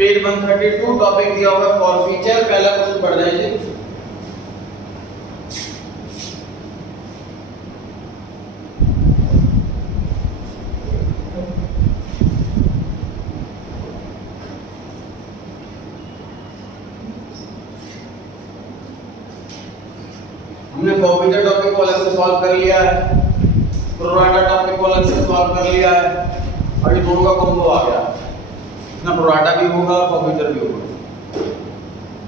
Page 132 topic दिया हुआ है फॉर फीचर। पहला क्वेश्चन पढ़ जाइए। हमने फॉर फीचर टॉपिक को अलग से सॉल्व कर लिया है, प्रोराटा टॉपिक को अलग से सॉल्व कर लिया है, और ये दोनों का कॉम्बो आ गया। इसमें प्रोराटा भी होगा, फॉर फीचर भी होगा।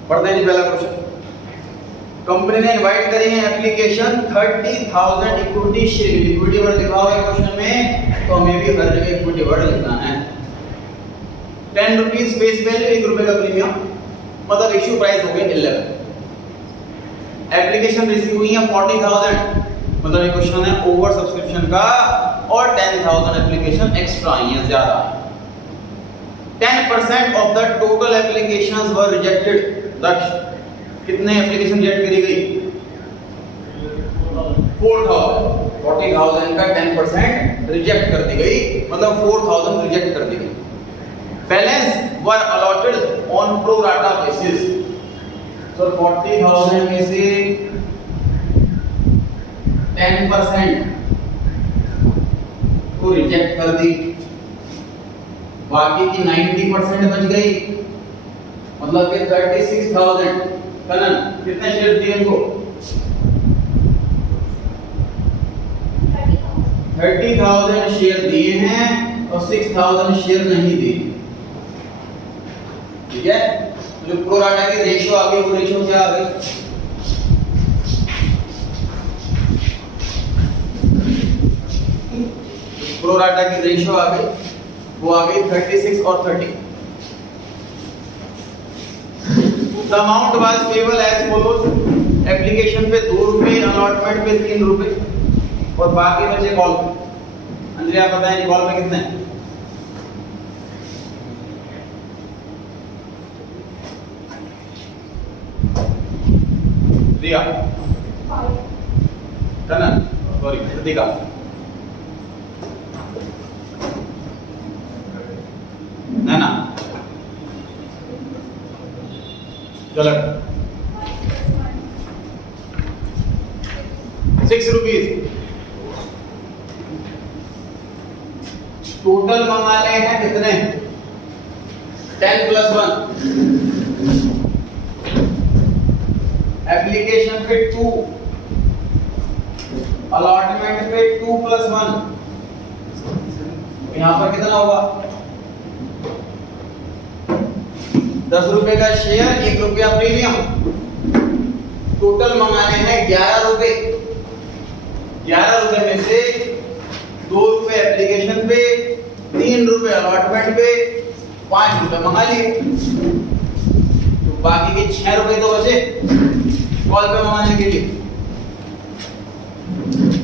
पढ़ते हैं जी पहला क्वेश्चन। कंपनी ने इनवाइट करी है application 30,000 equity share. Equity word लिखा हुआ है क्वेश्चन में, तो हमें भी हर जगह इक्विटी वर्ड लिखना है। 10 रुपीस फेस वैल्यू, 1 रुपए का प्रीमियम, मतलब इश्यू प्राइस हो गया 11। एप्लीकेशन रिसीव हुई है 40,000, मतलब ये क्वेश्चन है ओवर सब्सक्रिप्शन का, और 10,000 एप्लीकेशन एक्स्ट्रा आई है, ज्यादा। 10% of the total applications were rejected. Daksh, कितने एप्लीकेशन रिजेक्ट करी गई? 4,000। 40,000 का 10% रिजेक्ट कर दी गई, मतलब 4,000 रिजेक्ट कर दी गई। Balance were allotted on pro rata basis. तो 40,000 में से 10% को रिजेक्ट कर दी, बाकी की 90% बच गई, मतलब कि 36,000। कनन, कितने शेयर दिए इनको? 30,000 शेयर दिए हैं और 6,000 शेयर नहीं दिए। ठीक है, जो प्रोराटा की रेशियो आ गई, वो रेशियो क्या आ गई? प्रोराटा की रेशियो आ गई, वो आ गई 36 और 30। The amount was payable as follows. Application पे 2 रुपए, अलॉटमेंट पे 3 रुपए, और बाकी बचे कॉल पे। अंजलि आप बताएं कॉल पे कितने? रिया, कनन, सॉरी कृतिका, नैना, गलत। 6 रुपीज टोटल मंगाने हैं कितने? 10 + 1। एप्लीकेशन पे 2, अलॉटमेंट पे 2 + 1, यहां पर कितना होगा? 10 रुपए का शेयर, 1 रुपया प्रीमियम। टोटल मंगाने हैं 11 रुपए। 11 रुपए में से 2 रुपए एप्लीकेशन पे, 3 रुपए अलॉटमेंट पे, 5 रुपए मंगा लिए, तो बाकी के 6 रुपए तो बचे कॉल पे मंगाने के लिए।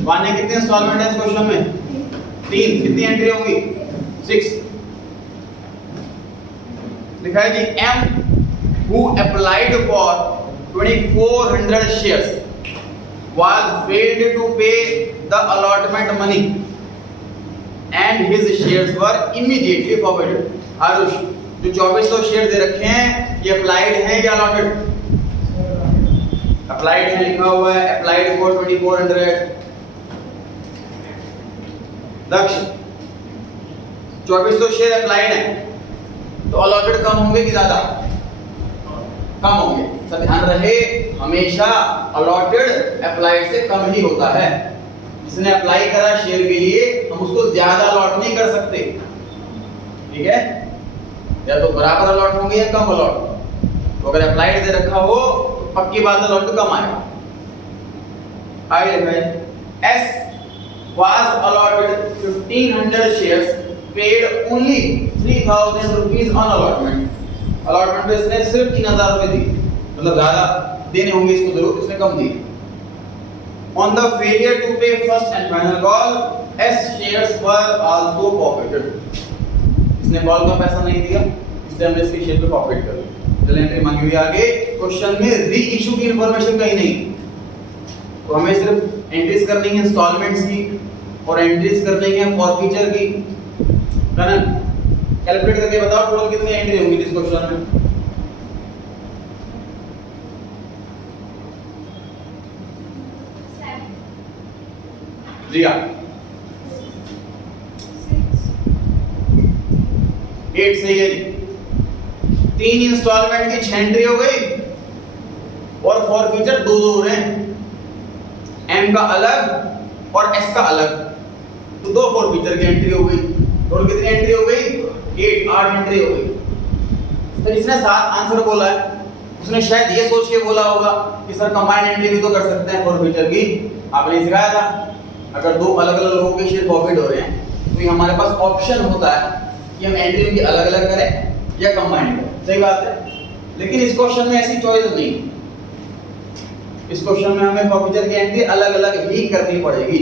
माने कितने इंस्टॉलमेंट है इस क्वेश्चन में? 3। कितनी एंट्री होंगी? 6। लिखा है जी, M who applied for 2,400 shares was failed to pay the allotment money and his shares were immediately forfeited. Aarush, जो 2400 शेयर दे रखे हैं, ये अप्लाइड हैं या अलॉटेड? अप्लाइड है, लिखा हुआ है applied for 2,400। Daksh, 2400 share applied है, तो अलॉटेड कम होंगे कि ज्यादा? कम होंगे। तो ध्यान रहे, हमेशा अलॉटेड अप्लाइड से कम ही होता है। जिसने अप्लाई करा शेयर के लिए, हम उसको ज्यादा अलॉट नहीं कर सकते। ठीक है, या तो बराबर अलॉट होंगे या कम अलॉट। तो अगर अप्लाइड दे रखा हो, तो पक्की बात अलॉट तो कम आएगा। आगे लिखा है S was allotted 1,500 shares, paid only 3,000 rupees on allotment. Allotment पे इसने सिर्फ 3,000 रुपए दी, मतलब ज्यादा देने होंगे इसको जरूर, इसने कम दी। On the failure to pay first and final call, S shares were also forfeited. इसने कॉल का पैसा नहीं दिया, इसलिए हमने इसके शेयर पे फॉरफिट कर दिया। चलिए एंट्री मांगी हुई आगे। क्वेश्चन में री इशू की इंफॉर्मेशन कहीं नहीं, तो हमें सिर्फ एंट्रीज करनी है इंस्टॉलमेंट्स की और एंट्रीज करनी है फॉरफीचर की। कनन, कैलकुलेट करके बताओ टोटल कितनी एंट्री होंगी इस क्वेश्चन में। रिया 8 सही है जी। 3 इंस्टॉलमेंट की 6 एंट्री हो गई और फॉर फीचर दो हो रहे हैं, एम का अलग और एस का अलग, तो 2 फॉर फीचर की एंट्री हो गई। टोटल कितनी एंट्री हो गई 8 एंट्री हो गई। तो जिसने 7 आंसर बोला है उसने शायद ये सोच के बोला होगा कि सर कंबाइंड एंट्री भी तो कर सकते हैं फॉर फीचर की। आपने सिखाया था अगर 2 अलग अलग लोगों के शेयर प्रॉफिट हो रहे हैं तो ये हमारे पास ऑप्शन होता है कि हम एंट्री उनकी अलग अलग करें या कंबाइंड करें। सही बात है, लेकिन इस क्वेश्चन में ऐसी चॉइस नहीं। इस क्वेश्चन में हमें फॉर की एंट्री अलग अलग ही करनी पड़ेगी।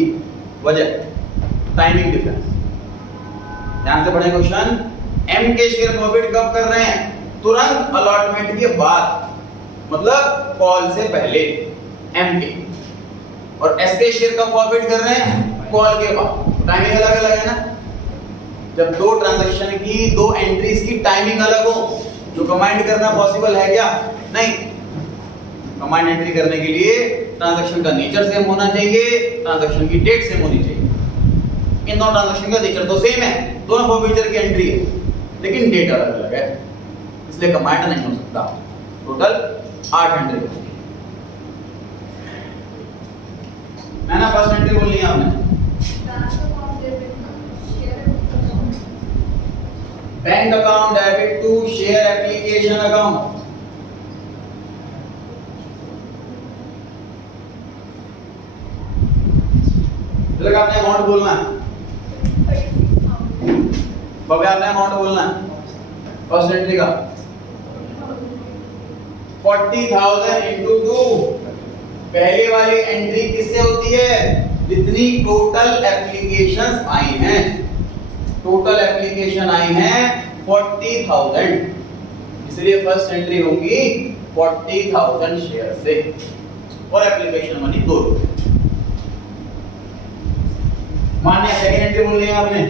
वजह टाइमिंग डिफरेंस। ध्यान से पढ़ें क्वेश्चन। एम के शेयर प्रॉफिट कब कर रहे हैं? तुरंत अलॉटमेंट के बाद, मतलब कॉल से पहले एम के। और एस के शेयर कब प्रॉफिट कर रहे हैं? कॉल के बाद। टाइमिंग अलग अलग है ना। जब 2 ट्रांजैक्शन की 2 एंट्रीज की टाइमिंग अलग हो तो कंबाइंड करना पॉसिबल है क्या? नहीं। कंबाइंड एंट्री करने के लिए ट्रांजैक्शन का नेचर सेम होना चाहिए, ट्रांजैक्शन की डेट सेम होनी चाहिए। इन दोनों ट्रांजैक्शन का नेचर तो सेम है, दोनों फॉर फीचर की एंट्री है, लेकिन डेट अलग अलग है, इसलिए कंबाइंड नहीं हो सकता। टोटल 8 एंट्री होगी। मैं ना फर्स्ट एंट्री बोलनी है आपने। Bank account debit to share application account. लगा आपने अमाउंट बोलना है, बाबा आपने अमाउंट बोलना है फर्स्ट एंट्री का 40,000 into 2। पहले वाली एंट्री किससे होती है? जितनी टोटल एप्लीकेशंस आई हैं। टोटल एप्लीकेशन आई हैं 40,000, इसलिए फर्स्ट एंट्री होगी 40,000 शेयर से और एप्लीकेशन मनी 2 रुपए। मानिए सेकंड एंट्री बोल लिया आपने।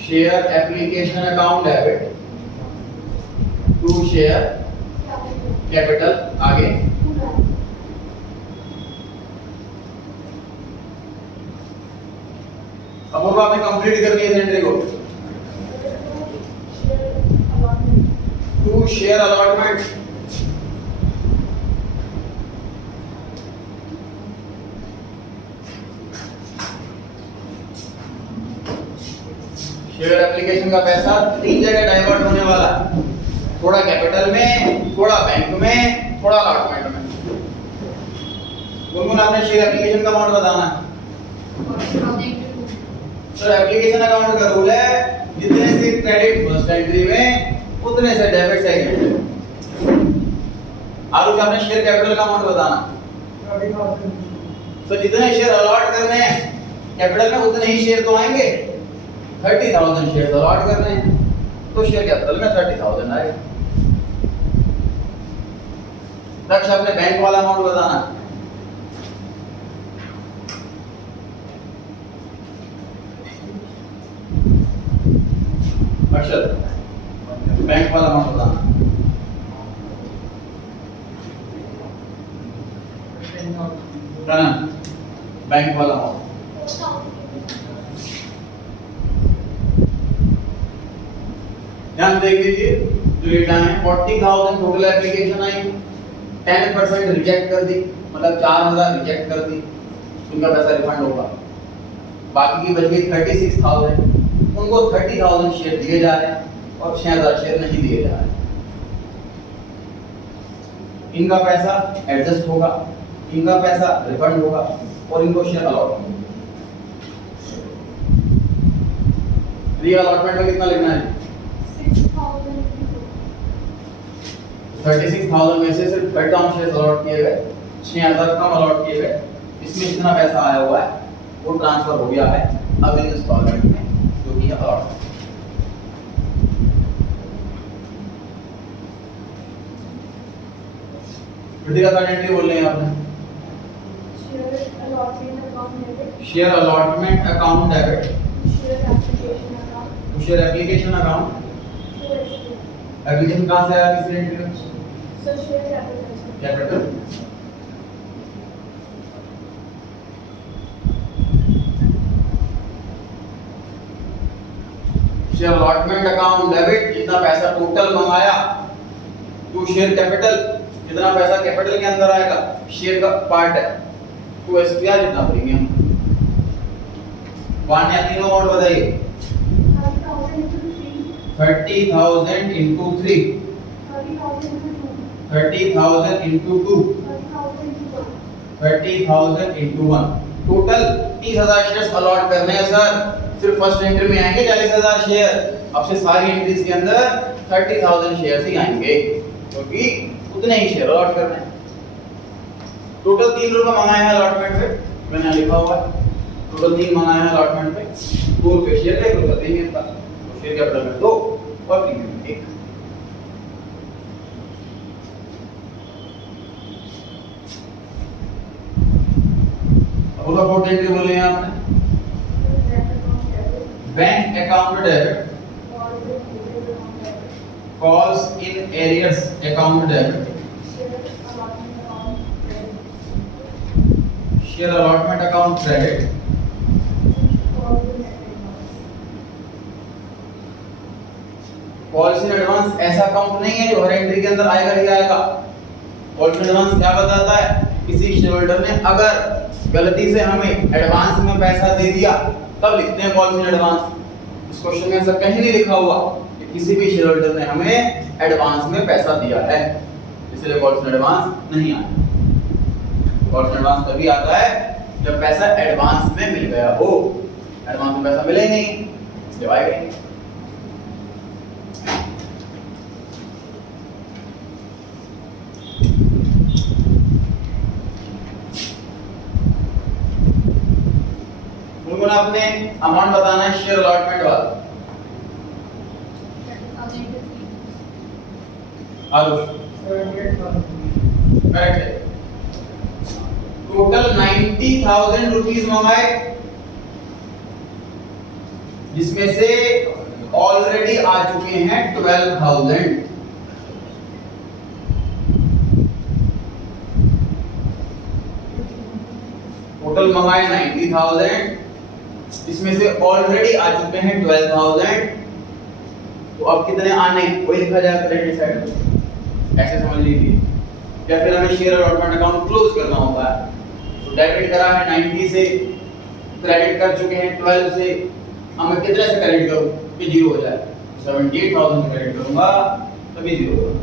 Share application account debit to share capital. आगे अब वो आपने कंप्लीट करनी है एंट्री को। To share allotment share application का पैसा 3 जगह डाइवर्ट होने वाला है, थोड़ा कैपिटल में, थोड़ा बैंक में, थोड़ा अलॉटमेंट में। गुनगुन आपने शेयर एप्लीकेशन का अमाउंट बताना है। तो एप्लीकेशन अकाउंट का रूल है जितने से क्रेडिट फर्स्ट एंट्री में उतने से डेबिट सेकंड एंट्री। आरुष आपने शेयर कैपिटल का अमाउंट बताना। तो जितने शेयर अलॉट करने हैं कैपिटल में उतने ही शेयर तो आएंगे। 30,000 शेयर अलॉट करने हैं तो शेयर कैपिटल में 30,000 आएगा। दक्ष आपने बैंक वाला अमाउंट बताना। अक्षर बैंक वाला अमाउंट बताना। बैंक वाला अमाउंट ध्यान देख लीजिए। जो डेटा है 40,000 टोटल एप्लीकेशन आई, 10% रिजेक्ट कर दी, मतलब 4,000 रिजेक्ट कर दी, उनका पैसा रिफंड होगा। बाकी की बच गई 36,000, उनको 30,000 शेयर दिए जा रहे हैं और 6,000 शेयर नहीं दिए जा रहे हैं। इनका पैसा एडजस्ट होगा, इनका पैसा रिफंड होगा और इनको शेयर अलॉट होगा। रियल अलॉटमेंट में कितना लिखना है? 36,000 में से सिर्फ 30,000 शेयर अलॉट किए गए, 6,000 कम अलॉट किए गए। इसमें इतना पैसा आया हुआ है वो ट्रांसफर हो गया है अब इन इंस्टॉलमेंट में जो कि अलॉट। का एंट्री बोल रहे हैं आपने। Share allot share allotment account debit, share application account. Application कहाँ से आया, किस एंट्री में? Capital. Share allotment account debit, जितना पैसा टोटल मंगाया टू शेयर कैपिटल, जितना पैसा कैपिटल के अंदर आएगा शेयर का पार्ट है, टू एसपीआर जितना प्रीमियम। वन या तीनों अमाउंट बताइए। 30,000 into 3, 30,000 into 2, 30,000 into 1। Total 30,000 shares allot करने हैं सर। सिर्फ फर्स्ट एंट्री में आएंगे 40,000 शेयर, अब से सारी एंट्रीज के अंदर 30,000 शेयर्स ही आएंगे, क्योंकि उतने ही शेयर अलॉट करने हैं। टोटल 3 रुपए मंगाए हैं अलॉटमेंट पे, मैंने लिखा हुआ है। टोटल 3 मंगाए हैं अलॉटमेंट पे, 2 रुपए शेयर, 1 रुपए देंगे इतना। तो शेयर कैपिटल में 2 और प्रीमियम 1। अब उसका फोर्थ एंट्री बोले हैं आपने, bank account debit, calls in arrears account debit, share allotment account credit, calls in advance ऐसा अकाउंट नहीं है जो हर एंट्री के अंदर आएगा ही आएगा। कॉल्स इन एडवांस क्या बताता है, किसी शेयर होल्डर ने अगर गलती से हमें एडवांस में पैसा दे दिया तब लिखते हैं कॉल्स इन एडवांस। इस क्वेश्चन में ऐसा कहीं नहीं लिखा हुआ कि किसी भी शेयर होल्डर ने हमें एडवांस में पैसा दिया है, इसलिए कॉल्स इन एडवांस नहीं आता। कॉल्स इन एडवांस तभी आता है जब पैसा एडवांस में मिल गया हो। एडवांस में पैसा मिले नहीं, इसलिए आएगा नहीं। उनको अपने अमाउंट बताना है शेयर अलॉटमेंट वाला। करेक्ट है। टोटल 90,000 रुपीज मंगाए, जिसमें से ऑलरेडी आ चुके हैं 12,000। टोटल मंगाए 90,000, इसमें से ऑलरेडी आ चुके हैं 12,000। तो अब कितने आने वही लिखा जाएगा क्रेडिट साइड पे, ऐसे समझ लीजिए। या फिर हमें शेयर अलॉटमेंट अकाउंट क्लोज करना होता है, तो डेबिट करा है 90 से, क्रेडिट कर चुके हैं 12 से, अब मैं कितने से क्रेडिट करूं कि 0 हो जाए? 78,000 से क्रेडिट करूंगा तभी 0 होगा।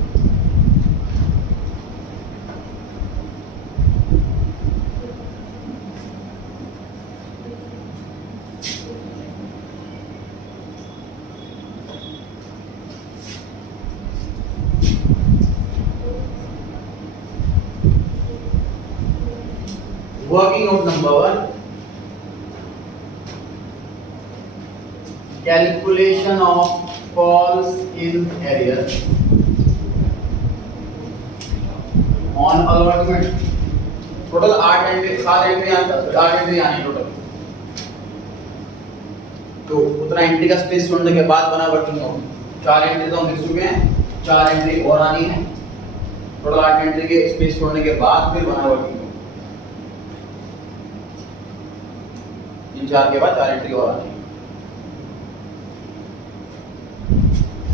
Working out number 1, calculation of calls in arrears on allotment। Total 8 entry आनी टोटल, तो उतना एंट्री का स्पेस छोड़ने के बाद बना वर्किंग आउट। 4 एंट्री तो हम लिख चुके हैं, 4 एंट्री और आनी है। टोटल 8 एंट्री के स्पेस छोड़ने के बाद फिर बना वर्किंग। इन 4 के बाद 4 एंट्री और आनी है।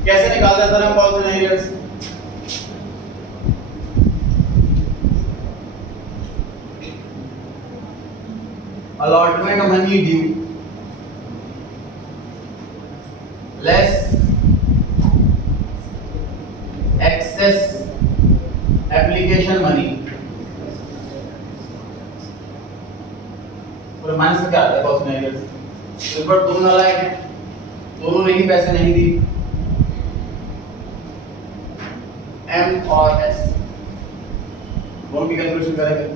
कैसे निकालते हैं सर हम calls in arrears? Allotment money due less excess application money. और माइनस से क्या आता है कॉल्स इन एरियर्स? इस पर दोनों नालायक हैं, दोनों ने ही पैसे नहीं दिए, M और S दोनों की कैलकुलेशन करेंगे।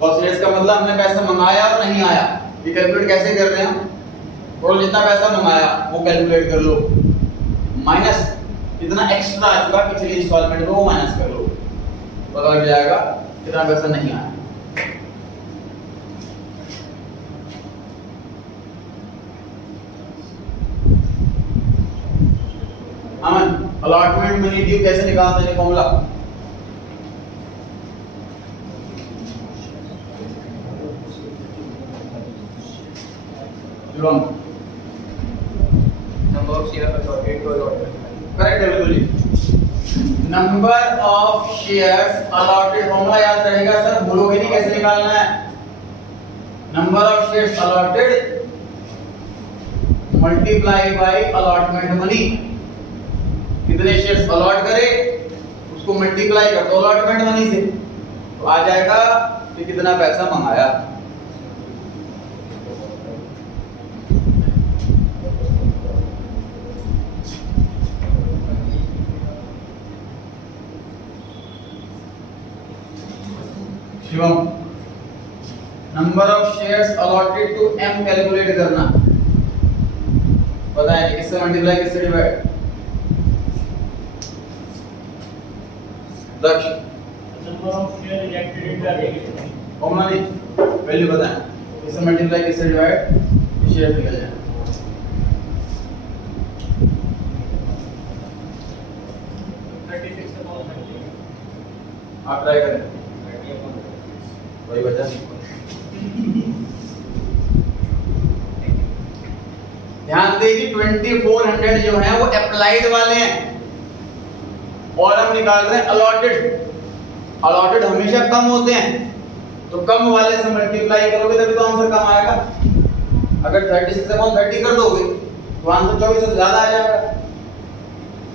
कॉस्ट का मतलब हमने पैसा मंगाया और नहीं आया, ये कैलकुलेट कैसे कर रहे हैं हम? टोटल जितना पैसा मंगाया वो कैलकुलेट कर लो, माइनस कितना एक्स्ट्रा आ चुका पिछली इंस्टॉलमेंट में वो माइनस कर लो, पता लग जाएगा कितना पैसा नहीं आया। अमन, अलॉटमेंट मनी ड्यू कैसे निकालते हैं formula? Wrong. Number of shares allotted to allotment. Correct है बिल्कुल। Number of shares allotted, formula याद रहेगा सर, भूलोगे नहीं कैसे निकालना है। Number of shares allotted multiply by allotment money. कितने शेयर्स अलॉट करे उसको मल्टीप्लाई कर दो अलॉटमेंट मनी से, तो आ जाएगा कि कितना पैसा मंगाया। Shivam, number of shares allotted to M calculate करना, पता है किससे मल्टीप्लाई किससे divide? Daksh, number of share ejected in the application, formula नहीं, वैल्यू बताएं, किससे मल्टीप्लाई किससे डिवाइड, शेयर निकल जाए। आप ट्राई करें, वही बचा। ध्यान दें कि 2400 जो है वो अप्लाइड वाले हैं और हम निकाल रहे हैं अलॉटेड। अलॉटेड हमेशा कम होते हैं, तो कम वाले से मल्टीप्लाई करोगे तभी तो आंसर कम आएगा। अगर 36 से 30 कर दोगे तो आंसर 24 से ज्यादा आ जाएगा।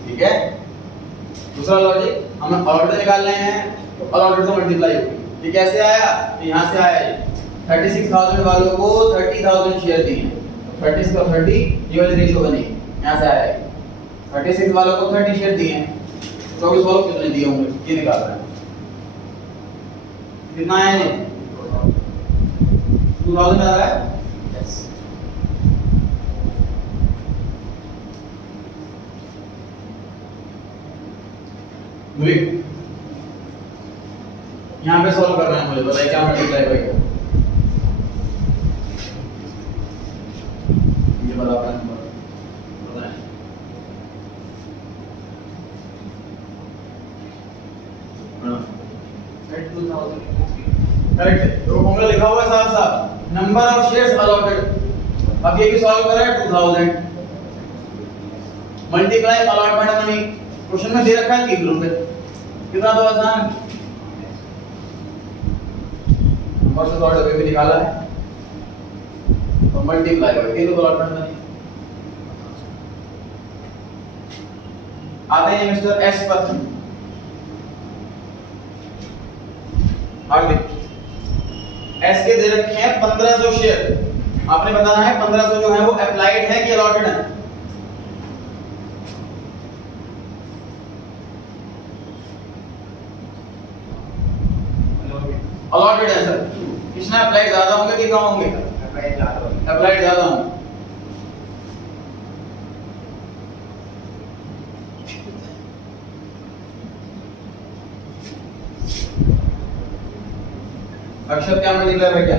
ठीक है, दूसरा लॉजिक, हमें अलॉटेड निकाल रहे हैं तो अलॉटेड से मल्टीप्लाई होगी। ये कैसे आया? यहाँ से आया ये 36,000 वालों को 30,000 शेयर दिए, 30 का 30 ये वाली रेशियो बनी, यहाँ से आया 36 वालों को 30 शेयर दिए, 24 वालों को कितने दिए होंगे ये निकाल रहे हैं। कितना आया ये? 2000 आ रहा है। यहाँ पे सॉल्व कर रहे हैं, मुझे बताइए क्या मल्टीप्लाई बाय क्या? ये वाला अपना नंबर बताएं। करेक्ट है, तो फॉर्मूला लिखा हुआ है साफ साफ, नंबर ऑफ शेयर्स अलॉटेड। अब ये भी सॉल्व करा है 2000 मल्टीप्लाई अलॉटमेंट मनी। क्वेश्चन में दे रखा है 3 रुपए, कितना तो आसान, नंबर से थोड़ा डबे भी निकाला है तो मल्टीप्लाई बाय 3 रुपए अलॉटमेंट मनी। आते हैं मिस्टर एस पर। आगे एस के दे रखे हैं 1500 शेयर, आपने बताना है 1500 जो है वो अप्लाइड है कि अलॉटेड है। अलॉटेड है सर। किसने अप्लाइड ज्यादा होंगे कि कम होंगे? अप्लाइड ज्यादा होंगे। अक्षर क्या में निकला है क्या?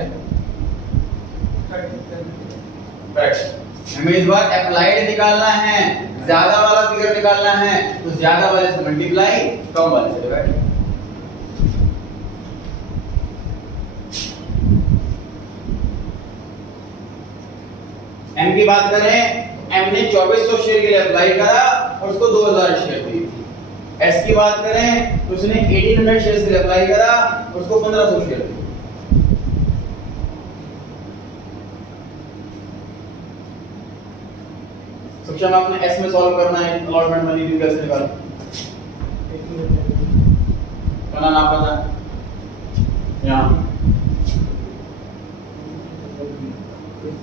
करेक्ट। हमें इस बार अप्लाइड निकालना है, ज्यादा वाला फिगर निकालना है, तो ज्यादा वाले से मल्टीप्लाई, कम वाले से डिवाइड। एम की बात करें, एम ने 2400 शेयर के लिए अप्लाई करा और उसको 2000 शेयर दिए। एस की बात करें तो उसने 1800 शेयर के लिए अप्लाई करा और उसको 1500 शेयर दिए। सक्षम आपने एस में सॉल्व करना है, अलॉटमेंट मनी ड्यू कैसे निकालना? करना ना पता यहाँ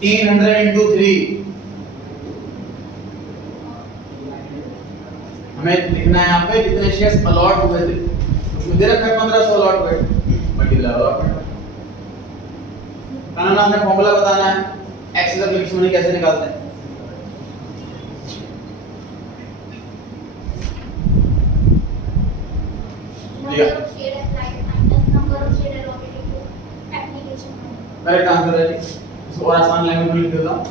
1500 into 3 हमें लिखना है यहाँ पे जितने शेयर्स अलॉट हुए थे, उसमें दे रखा है 1500 अलॉट हुए, मल्टीप्लाई अलॉटमेंट। खाना ना हमने फॉर्मूला बताना है, एक्सेस एप्लीकेशन मनी कैसे निकालते हैं। Number of share applied minus number of share allocated to application money. Correct answer है जी। इसको और आसान लैंग्वेज में लिख देता हूँ,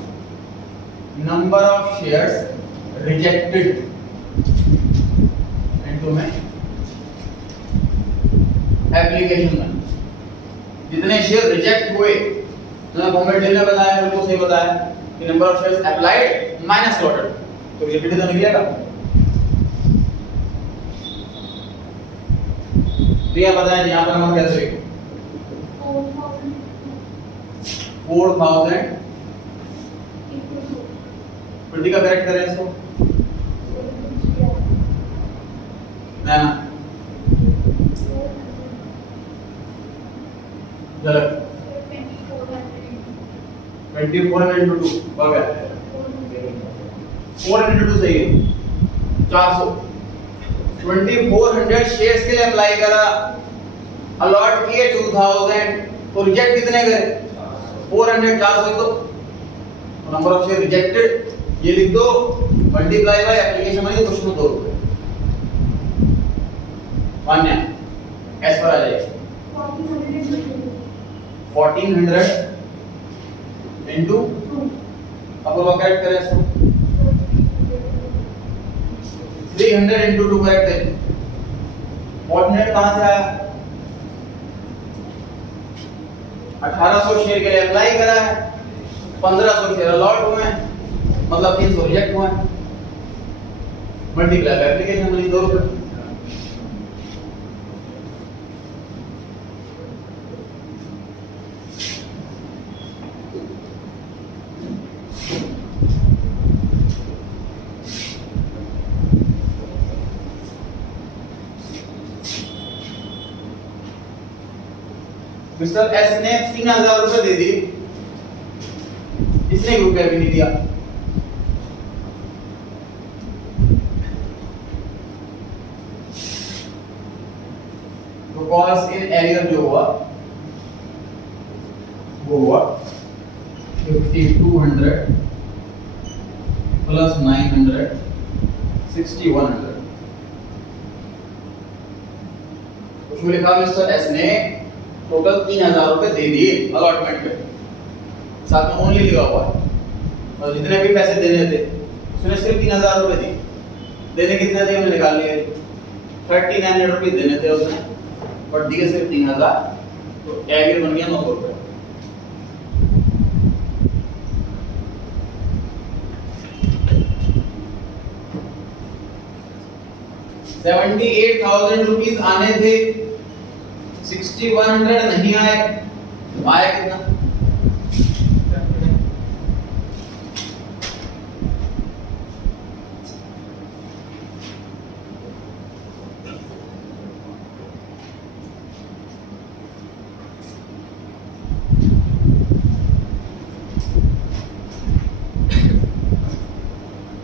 number of shares rejected into में एप्लीकेशन में, जितने शेयर रिजेक्ट हुए तो फॉर्मेट ने बताया, बिल्कुल सही बताया कि number of shares applied minus allotted, तो रिजेक्टेड तो निकलेगा। तो ये बताएं यहाँ पर हम कैसे लिखें 4000 प्रति का करेक्ट करें इसको ना ना गलत 24 into 2 हो गया 4 into 2 सही है 400 2400 शेयर्स के लिए अप्लाई करा, अलॉट किए 2000, तो रिजेक्ट कितने करे 400 400 तो नंबर ऑफ शेयर रिजेक्टेड ये लिख दो multiply by application money, question में 2 रुपए मान्य एस पर आ जाएगा 1400 into अब वो करेक्ट करें इसको 300 into 2 करेक्ट है। 1400 कहां से आया 1800 शेयर के लिए अप्लाई करा है, 1500 शेयर अलॉट हुए हैं, मतलब 300 रिजेक्ट हुए हैं, मल्टीप्लाई बाय एप्लीकेशन मनी 2 रुपए। मिस्टर एस ने 3000 रुपए दे दिए, इसने रुपया भी नहीं दिया, तो कॉस्ट इन एरियर जो हुआ वो हुआ 5200 प्लस 900 6100। उसमें लिखा मिस्टर एस ने टोटल 3000 रुपए दे दिए अलॉटमेंट पे, साथ में ओनली लिखा हुआ है, और जितने भी पैसे देने थे उसने सिर्फ 3000 रुपए दिए। देने कितने थे हमने निकाल लिए 3900 रुपए देने थे उसने, बट दिए सिर्फ 3000, तो एग्री बन गया 900 रुपए। ₹78,000 आने थे, 6100 नहीं आए, आया कितना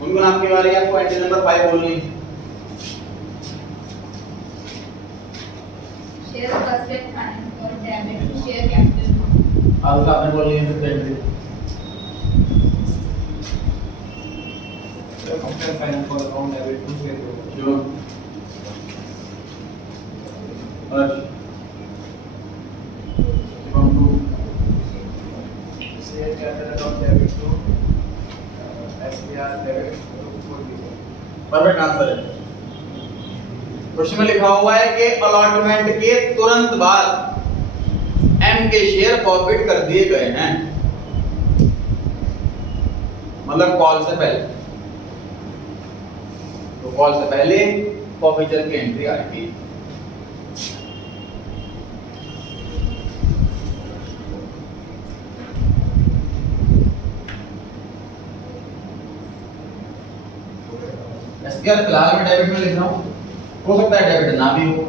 उनको नाम के बारे में आपको एंट्री नंबर 5 बोलनी है। Share first step finance or debit to share capital. आज का आपने बोल लिया है entry Compare finance for account debit to share capital. जो और from to Share capital account debit to SBR debit to 40. Perfect answer है। क्वेश्चन में लिखा हुआ है कि अलॉटमेंट के तुरंत बाद एम के शेयर फॉरफिट कर दिए गए हैं, मतलब कॉल से पहले, तो कॉल से पहले फॉरफिचर की एंट्री आएगी। एसबीआर फिलहाल मैं डेबिट में लिख रहा हूं, हो सकता है डेबिट ना भी हो।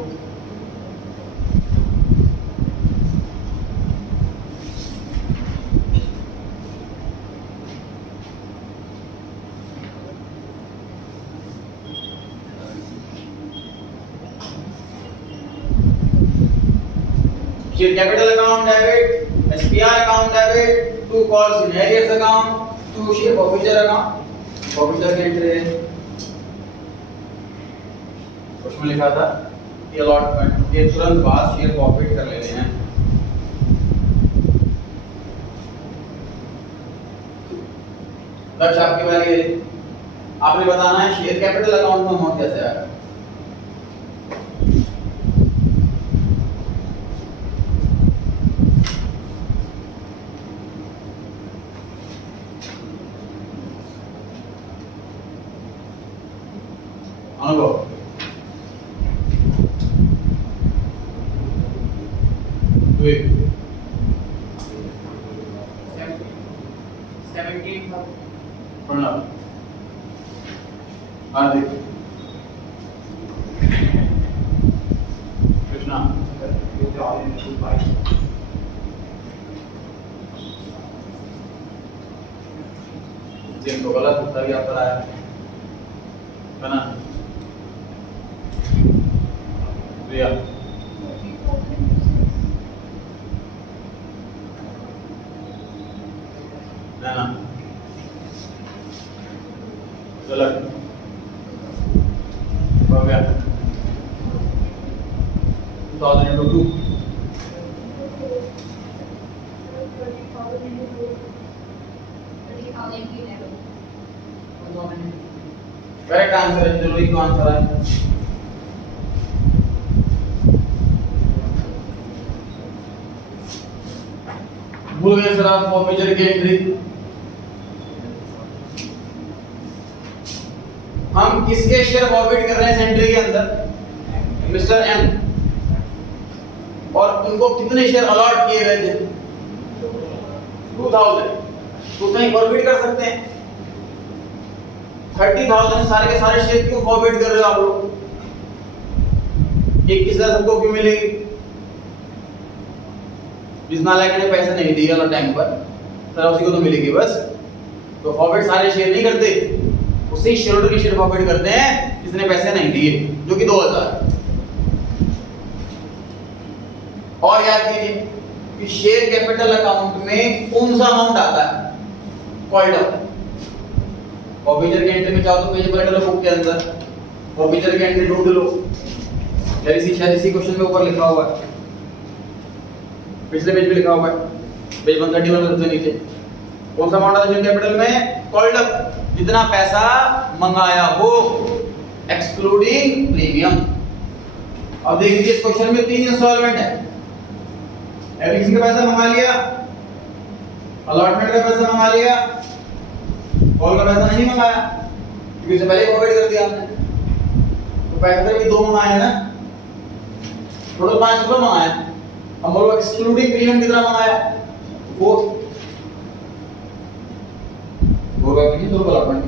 Share capital account debit, SPR account debit, 2 calls in arrears account, 2 share forfeiture account, forfeiture की एंट्री है। उसमें लिखा था कि अलॉटमेंट के तुरंत बाद शेयर फॉरफिट कर लेते हैं। लक्ष्य आपकी बारी है, आपने बताना है शेयर कैपिटल अकाउंट में अमाउंट कैसे आएगा। अनुभव 17 प्रणव हार्दिक कृष्णा जिनको गलत उत्तर भी आता है कना रिया नैना गलत भव्या 2002 करेक्ट आंसर है, चलो एक आंसर है। भूल गए सर आप फॉर्फिचर की एंट्री। हम किसके शेयर फॉरफिट कर रहे हैं इस एंट्री के अंदर? Mister M. और उनको कितने शेयर अलॉट किए गए थे? 2000। तो उतना ही फॉरफिट कर सकते हैं। 30,000 सारे के सारे शेयर क्यों फॉरफिट कर रहे हो आप लोग? 21,000 सबको क्यों मिलेगी? जिस नालायक ने पैसे नहीं दिए वाला टाइम पर सर उसी को तो मिलेगी बस। तो फॉरफिट सारे शेयर नहीं करते, उसी शेयर होल्डर के शेयर फॉरफिट करते हैं जिसने पैसे नहीं दिए, जो कि 2000। और याद कीजिए कि शेयर कैपिटल अकाउंट में कौन सा अमाउंट आता है? Called up. फॉरफिचर की एंट्री में चाहो तो पेज पर बुक के अंदर फॉरफिचर की एंट्री ढूंढ लो, शायद इसी क्वेश्चन में ऊपर लिखा हुआ है, पिछले पेज पे लिखा हुआ है, पेज 131 सबसे नीचे। कौन सा अमाउंट आता है शेयर कैपिटल में? Called up. जितना पैसा मंगाया हो एक्सक्लूडिंग प्रीमियम। अब देख लीजिए इस क्वेश्चन में 3 इंस्टॉलमेंट है। एप्लीकेशन का पैसा मंगा लिया, अलॉटमेंट का पैसा मंगा लिया, कॉल का पैसा नहीं मंगाया क्योंकि उससे पहले फॉरवर्ड कर दिया आपने। तो पैसा भी 2 मंगाए ना, टोटल 5 रुपए मंगाए। हम बोलो एक्सक्लूडिंग प्रीमियम कितना मंगाया? 4 रुपए, 2 रुपए अलॉटमेंट,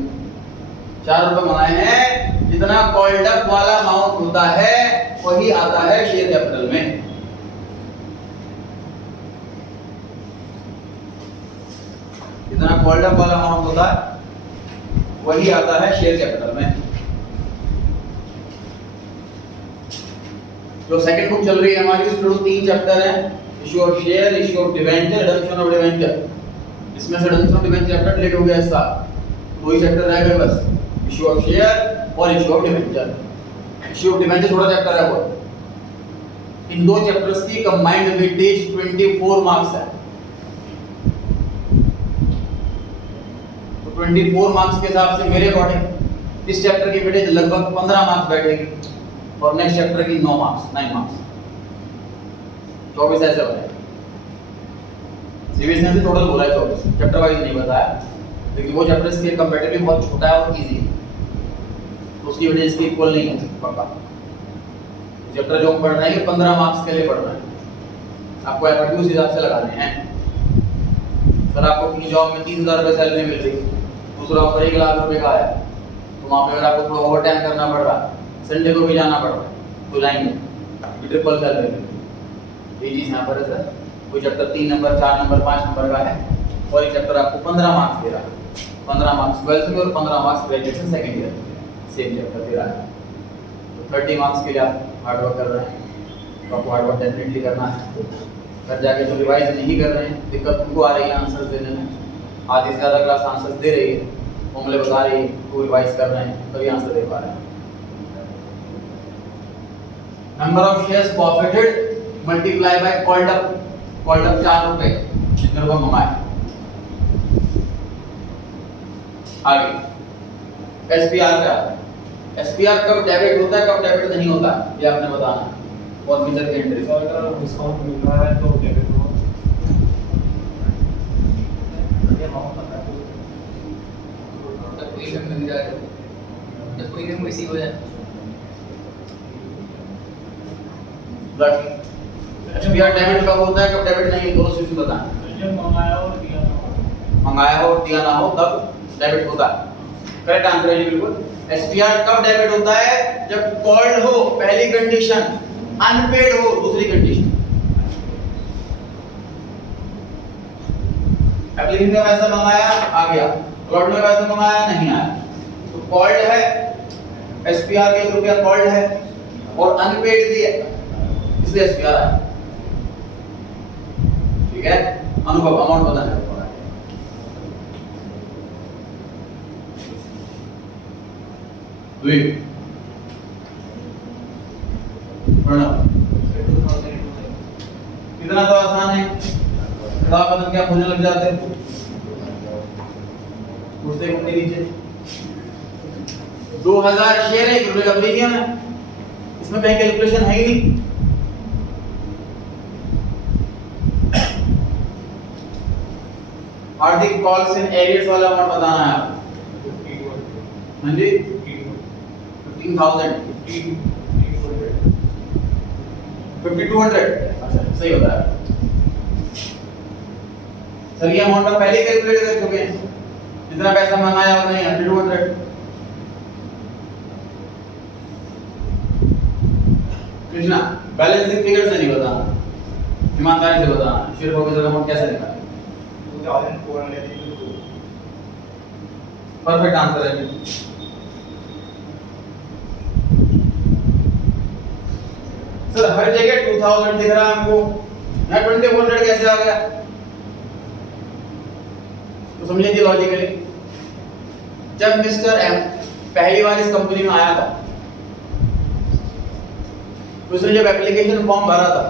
4 रुपए मंगाए हैं। जितना कॉल्ड अप वाला अमाउंट होता है वही आता है शेयर कैपिटल में। जितना कॉल्ड अप वाला अमाउंट होता है वही आता है शेयर कैपिटल में। जो सेकंड बुक चल रही है हमारी, उसमें 3 चैप्टर हैं, issue of share, issue of debenture, redemption of debenture. इसमें से redemption of debenture chapter late हो गया इसका, 2 ही चैप्टर रह गए बस, इशू ऑफ शेयर और issue of debenture. Issue of debenture छोटा चैप्टर है वो। इन 2 चैप्टर्स की कंबाइंड वेटेज 24 मार्क्स है। 24 मार्क्स के हिसाब से मेरे अकॉर्डिंग इस चैप्टर की वेटेज लगभग 15 मार्क्स बैठेगी और नेक्स्ट चैप्टर की 9 मार्क्स 24 ऐसे हो जाएगा। सीबीएसई ने टोटल बोला है 24, चैप्टर वाइज नहीं बताया, लेकिन वो चैप्टर इसके कंपैरेटिवली बहुत छोटा है और इजी है, तो उसकी वेटेज इसकी इक्वल नहीं है पक्का। चैप्टर जो हम पढ़ रहे हैं 15 मार्क्स के लिए पढ़ रहे हैं, आपको एफर्ट उस हिसाब से लगाने हैं। सर आपको किसी जॉब में 30,000 रुपये सैलरी मिल रही, दूसरा ऑफर 1 लाख रुपए का है, तो वहाँ पे अगर आपको थोड़ा ओवर टाइम करना पड़ रहा है, संडे को भी जाना पड़ रहा है, तो जाएंगे ट्रिपल सैलरी। ये चीज़ यहाँ पर है सर। कोई चैप्टर 3 नंबर 4 नंबर 5 नंबर का है और एक चैप्टर आपको 15 मार्क्स दे रहा है, 15 मार्क्स 12th में और 15 मार्क्स ग्रेजुएशन सेकेंड ईयर में सेम चैप्टर दे रहा है। तो 30 मार्क्स के लिए आप हार्ड वर्क कर रहे हैं, तो आपको हार्ड वर्क डेफिनेटली करना है। घर जाके जो रिवाइज नहीं कर रहे हैं, दिक्कत उनको आ रही है आंसर्स देने में, आधी से ज़्यादा क्लास आंसर्स दे रही है, फॉर्मूले बता रही है, वो रिवाइज कर रहे हैं तभी आंसर दे पा रहे हैं। Number of shares profited multiply by called up 4 रुपए कितने रुपए कमाए। आगे एसपीआर का, एसपीआर कब डेबिट होता है कब डेबिट नहीं होता है ये आपने बताना है। और फीचर की एंट्री अगर डिस्काउंट मिल रहा है तो डेबिट हो, ये हम पता है जब प्रीमियम मिल जाए, जब प्रीमियम रिसीव हो जाए। एसपीआर डेबिट कब होता है कब डेबिट नहीं, दोनों चीजें बताना। जब मंगाया और दिया ना हो। मंगाया हो और दिया ना हो तब डेबिट होता है। करेक्ट आंसर है जी बिल्कुल। एसपीआर कब डेबिट होता है जब कॉल्ड हो पहली कंडीशन, अनपेड हो दूसरी कंडीशन। एप्लीकेशन का पैसा मंगाया आ गया, प्लॉट में पैसा मंगाया नहीं आया, तो कॉल्ड है, एसपीआर के रुपया कॉल्ड है और अनपेड दिया इसलिए एसपीआर आया। ठीक है, अनुभव अमाउंट बताना है। इतना तो आसान है, पता क्या खोजने लग जाते हैं, पूछते घूमने नीचे 2000 शेयर है, 1 रुपए का प्रीमियम है, इसमें कहीं कैलकुलेशन है ही नहीं। हार्दिक कॉल्स इन एरियर्स वाला अमाउंट बताना है आपको। हाँ जी 15,000 5200 अच्छा सही होता है सर। ये अमाउंट आप पहले कैलकुलेट कर चुके हैं, जितना पैसा मंगाया और नहीं 5200। कृष्णा बैलेंसिंग फिगर से नहीं बताना, ईमानदारी से बताना शेयर होल्डर्स अमाउंट कैसे निकालें। 2482 परफेक्ट आंसर है। सर हर जगह 2000 दिख रहा है हमको, यहाँ 2400 कैसे आ गया? तो समझिए लॉजिकली, जब मिस्टर एम पहली बार इस कंपनी में आया था, उसने जब एप्लीकेशन फॉर्म भरा था,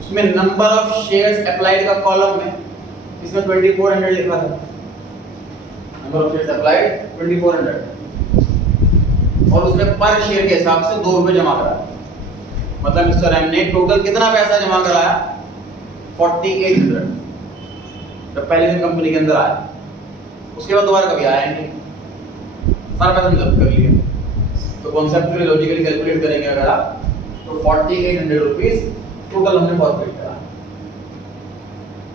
उसमें नंबर ऑफ शेयर्स अप्लाइड का कॉलम में इसमें 2400 लिखा था। नंबर ऑफ शेयर्स अप्लाइड 2400 और उसने पर शेयर के हिसाब से 2 रुपए जमा करा। मतलब मिस्टर एम ने टोटल कितना पैसा जमा कराया? 4800 जब पहले दिन कंपनी के अंदर आया। उसके बाद दोबारा कभी आया नहीं, सारा पैसा जब्त कर लिया। तो कॉन्सेप्चुअली लॉजिकली कैलकुलेट करेंगे अगर आप, तो 4800 रुपीस टोटल हमने फॉरफिट करा।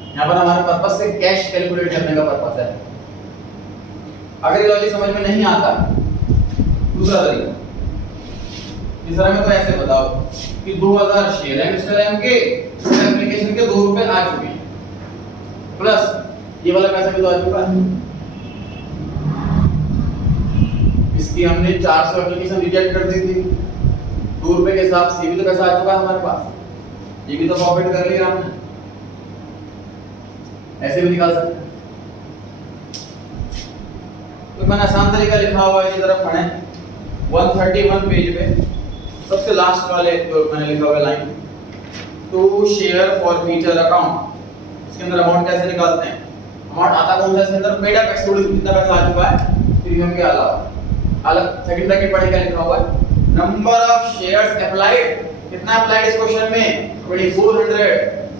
यहाँ पर हमारे पर्पस से कैश कैलकुलेट करने का पर्पस है। अगर ये लॉजिक समझ में नहीं आता, दूसरा तरीका, तीसरा में तो ऐसे बताओ कि 2000 शेयर है मिस्टर एम के, एप्लीकेशन के 2 रुपए आ चुके हैं, प्लस ये वाला पैसा भी तो आ चुका है। इसकी हमने 400 एप्लीकेशन रिजेक्ट कर दी थी, 2 रुपए के हिसाब से ये भी तो पैसा आ चुका है हमारे पास, ये भी तो प्रॉफिट कर लिया हमने। ऐसे भी निकाल सकते हैं। तो मैंने आसान तरीका लिखा हुआ है, इसी तरफ पढ़ें 131 पेज पे सबसे लास्ट वाले जो मैंने लिखा हुआ line, to share for future account, इसके अंदर अमाउंट कैसे निकालते हैं? अमाउंट आता कौन सा इसके अंदर? पेड अप एक्सक्लूडिंग कितना पैसा आ चुका है प्रीमियम के अलावा। अलग सेकंड ब्रैकेट पढ़े क्या लिखा हुआ है? नंबर ऑफ शेयर्स अप्लाइड, कितना अप्लाइड इस क्वेश्चन में? 2400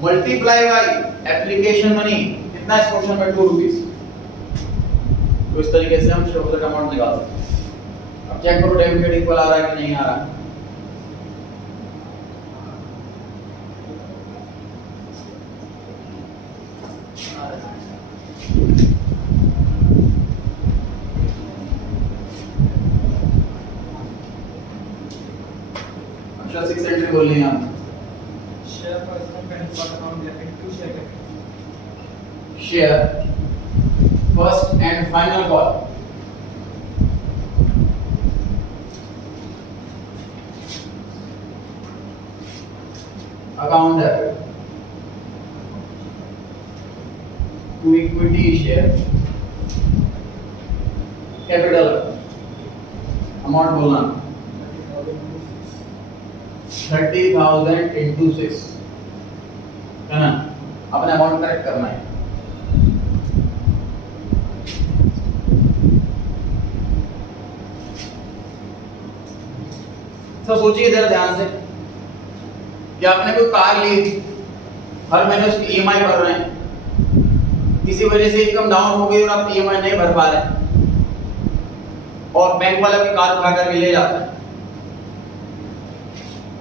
मल्टीप्लाई बाय एप्लीकेशन मनी, कितना इस क्वेश्चन में? 2 रुपीस। तो इस तरीके से हम शेयर होल्डर का अमाउंट निकाल सकते हैं। अब चेक करो डेबिट क्रेडिट इक्वल आ रहा है कि नहीं आ रहा है। अच्छा 6 एंट्री बोलनी है हम। Share first and first account या to share share first and final call, account debit to equity share, capital amount बोलना 30,000 into 6 है ना, अपने अमाउंट करेक्ट करना है। तो सोचिए जरा ध्यान से कि आपने कोई कार ली, हर महीने उसकी ईएमआई भर रहे हैं, किसी वजह से इनकम डाउन हो गई और आप ईएमआई नहीं भर पा रहे और बैंक वाला की कार उठा करके ले जाता है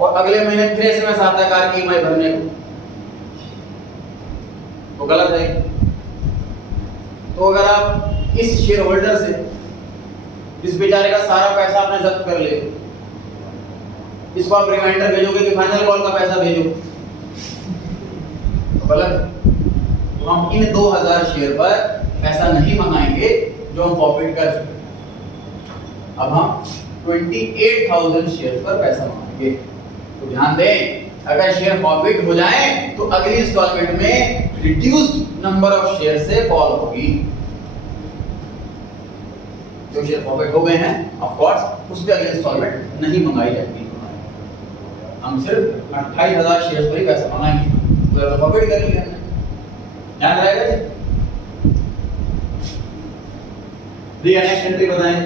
और अगले महीने फिर एसएमएस आता है कार की ईएमआई भरने को, तो गलत है। तो अगर आप इस शेयर होल्डर से इस बेचारे का सारा पैसा आपने जब्त कर ले, इसको आप रिमाइंडर भेजोगे कि फाइनल कॉल का पैसा भेजो, तो गलत। तो हम इन 2000 शेयर पर पैसा नहीं मंगाएंगे जो हम प्रॉफिट कर चुके। अब हम 28,000 शेयर पर पैसा मंगाएंगे। तो ध्यान दें, अगर शेयर प्रॉफिट हो जाए तो अगली इंस्टॉलमेंट में रिड्यूस्ड नंबर ऑफ शेयर से कॉल होगी। जो शेयर प्रॉफिट हो गए हैं ऑफ कोर्स उस पे अगली इंस्टॉलमेंट नहीं मंगाई जाएगी। हम सिर्फ 28,000 शेयर पर ही पैसा मंगाएंगे, तो प्रॉफिट कर लिया हमने, ध्यान रहेगा जी। प्रिया नेक्स्ट एंट्री बताएं।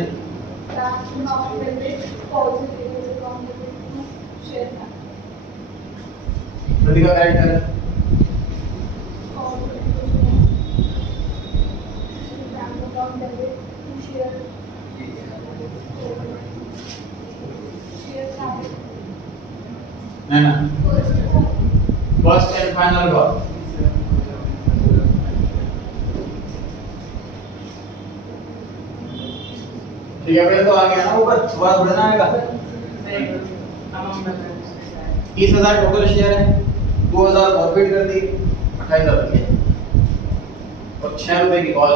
प्रतिका कैरेक्टर है ना, फर्स्ट एंड फाइनल कॉल। ठीक है, पहले तो आ गया ना ऊपर, थोड़ा बढ़ना आएगा। 30,000 टोटल शेयर है, 2,000 प्रॉफिट कर दी, 28,000 दिए और 6 रुपए की कॉल।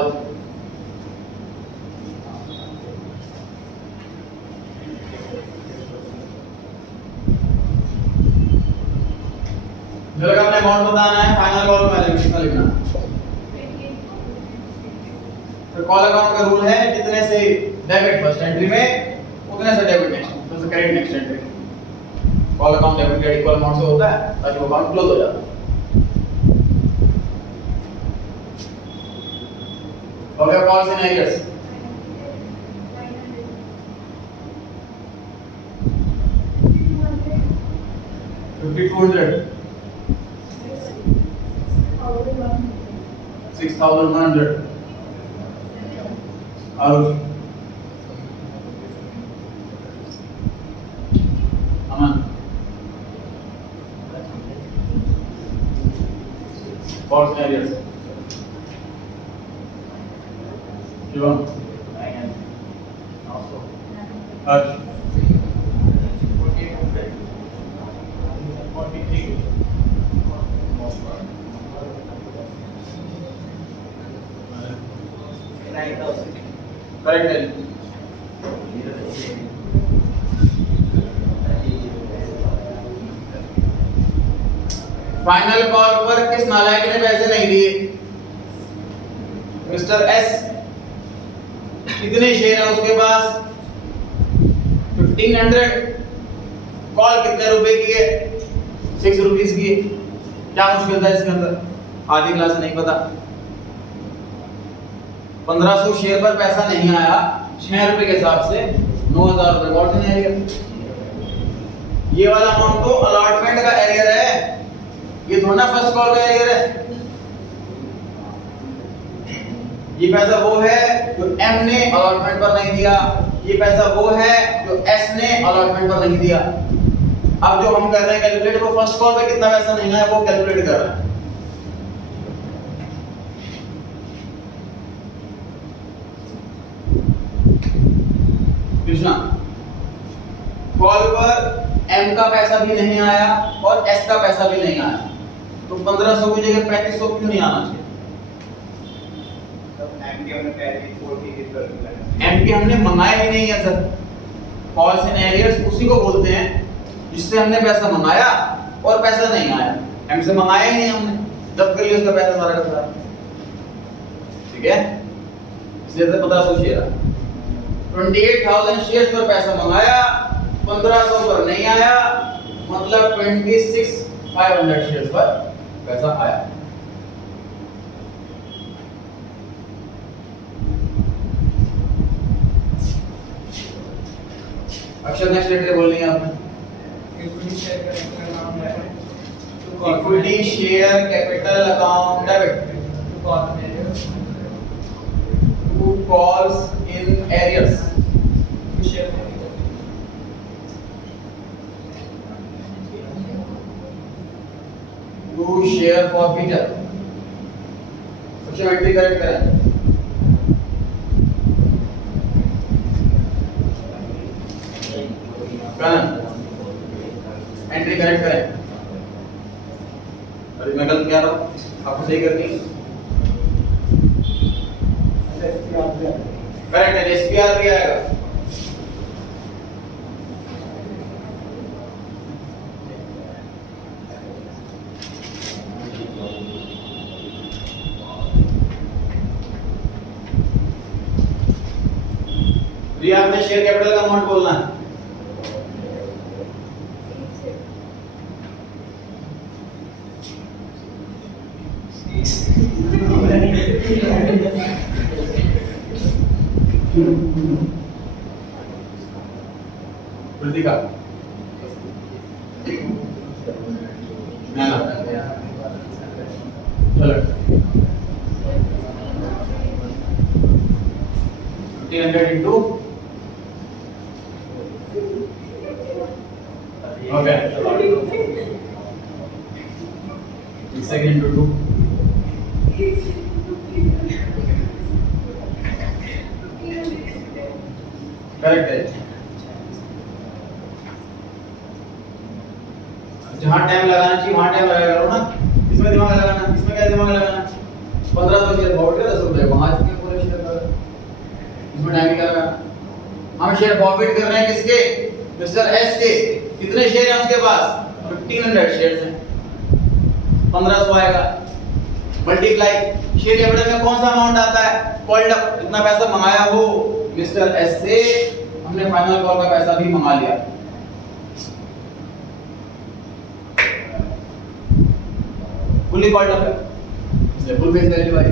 जो लगा अपने अमाउंट बताना है, फाइनल कॉल में कितना लिखना। तो कॉल अकाउंट का रूल है जितने से डेबिट फर्स्ट एंट्री में उतने से डेबिट नेक्स्ट, तो से credit next entry. Call account debit credit equal amount से होता है ताकि वो अकाउंट क्लोज हो जाता है। हो गया कॉल सिनेरियोस। $5,200 6,100 और Aman four scenarios Shivam Harsh 43 correct है। फाइनल कॉल पर किस नालायक ने पैसे नहीं दिए? Mister S. कितने शेयर है उसके पास? 1500। कॉल कितने रुपए की है? 6 रुपीस की है। क्या मुश्किल था इसके अंदर? आधी क्लास नहीं पता। 1500 शेयर पर पैसा नहीं आया, 6 रुपए के हिसाब से 9,000 रुपए कॉल से एरियर। ये वाला अमाउंट तो अलॉटमेंट का एरियर है, ये थोड़ा फर्स्ट कॉल का एरियर है। ये पैसा वो है जो एम ने अलॉटमेंट पर नहीं दिया, ये पैसा वो है जो एस ने अलॉटमेंट पर नहीं दिया। अब जो हम कर रहे हैं कैलकुलेट, वो फर्स्ट कॉल पे कितना पैसा नहीं आया वो कैलकुलेट कर रहे हैं। कृष्णा, कॉल पर एम का पैसा भी नहीं आया और एस का पैसा भी नहीं आया, तो 1500 की जगह 3500 क्यों नहीं आना चाहिए? एमटी हमने मंगाया ही नहीं है सर। कॉल सिनेरियोस उसी को बोलते हैं जिससे हमने पैसा मंगाया और पैसा नहीं आया। एम से मंगाया ही नहीं हमने, जब कर लिया उसका पैसा सारा का सारा। ठीक है, इसलिए 1500 शेयर आया। 28,000 शेयर्स पर पैसा मंगाया, 1500 पर नहीं आया, मतलब 26,500 शेयर्स पर पैसा आया। अक्षर नेक्स्ट लेटर बोलनी है आपने। Equity share capital account debit equity share capital account debit to calls in arrears. To share forfeiture. Entry correct करें। एंट्री करेक्ट करें। अभी मैं गलत क्या रहा हूं, आपको सही करनी है। करेक्ट है, एसपीआर भी आएगा। प्रिया आपने शेयर कैपिटल का अमाउंट बोलना है। कृतिका ना चलो 1500 into okay 6 second into 2 correct है। जहां टाइम लगाना चाहिए वहां टाइम लगाया करो ना। इसमें दिमाग लगाना, इसमें क्या दिमाग लगाना। 1500 शेयर फॉरवर्ड के 10 रुपए वहां के पूरे शेयर का इसमें टाइम क्या लगाना। हम शेयर फॉरवर्ड कर रहे हैं किसके, मिस्टर एस के। कितने शेयर हैं उसके पास, 1500 शेयर्स हैं। 1500 आएगा मल्टीप्लाई शेयर कैपिटल में कौन सा अमाउंट आता है, कॉल्ड अप। इतना पैसा मंगाया हो मिस्टर एस से, हमने फाइनल कॉल का पैसा भी मंगा लिया। फुली कॉल्ड अप है, इसलिए फुल फेस वैल्यू आई।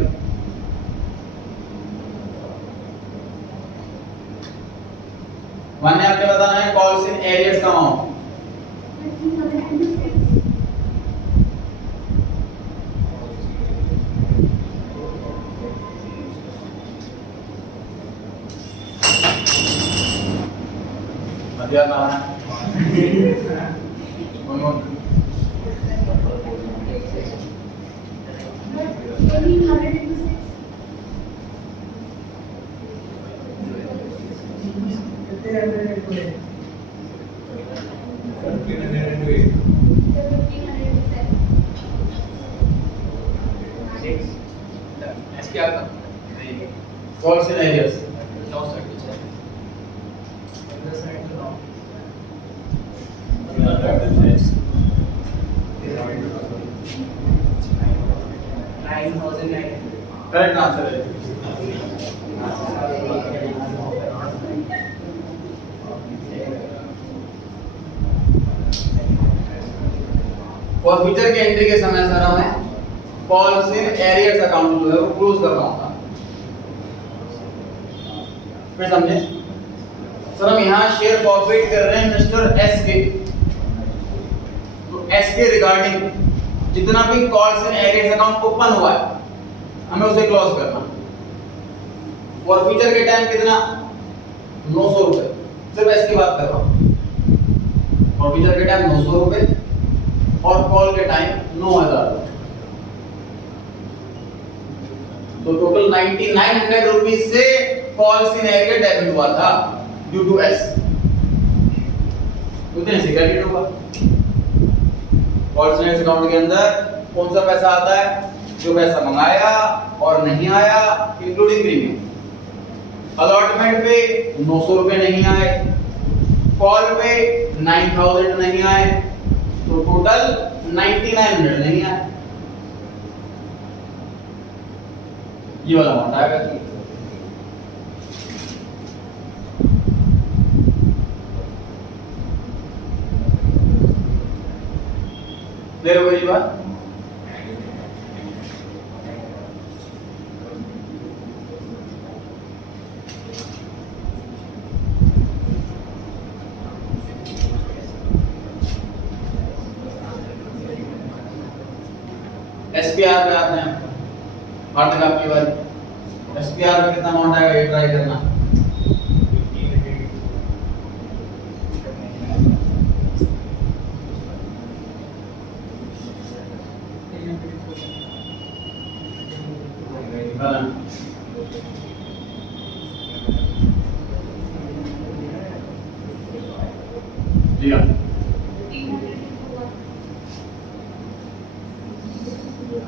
वन ने आपने बताना है कॉल्स इन एरियर्स का अमाउंट। मध्य का है calls in arrears. Correct answer है। फॉरफीचर के एंट्री के समय सर हमें कॉल्स इन एरियर्स अकाउंट जो है वो क्लोज करना होगा। फिर समझे सर, हम यहाँ शेयर फॉरफिट कर रहे हैं मिस्टर एस के। तो एस के रिगार्डिंग जितना भी calls in arrears account open हुआ है हमें उसे क्लोज करना। फॉरफीचर के टाइम कितना, 900 रुपए। सिर्फ एस की बात कर रहा हूँ। फॉरफीचर के टाइम 900 रुपए और कॉल के टाइम 9000 रुपए। तो टोटल 9900 रुपीज से कॉल्स इन एरियर डेबिट हुआ था ड्यू टू एस। उतने से क्रेडिट होगा। कॉल्स इन एरियर अकाउंट के अंदर कौन सा पैसा आता है, जो पैसा मंगाया और नहीं आया इंक्लूडिंग प्रीमियम। अलॉटमेंट पे 900 रुपए नहीं आए, कॉल पे 9000 नहीं आए, तो टोटल 9900 नहीं आए। ये वाला अमाउंट आएगा। क्लियर हो गई बात? एसपीआर पे आते हैं। हार्दिक आपकी बारी। एसपीआर में कितना अमाउंट आएगा ये ट्राई करना। जी हाँ, 300 into 1.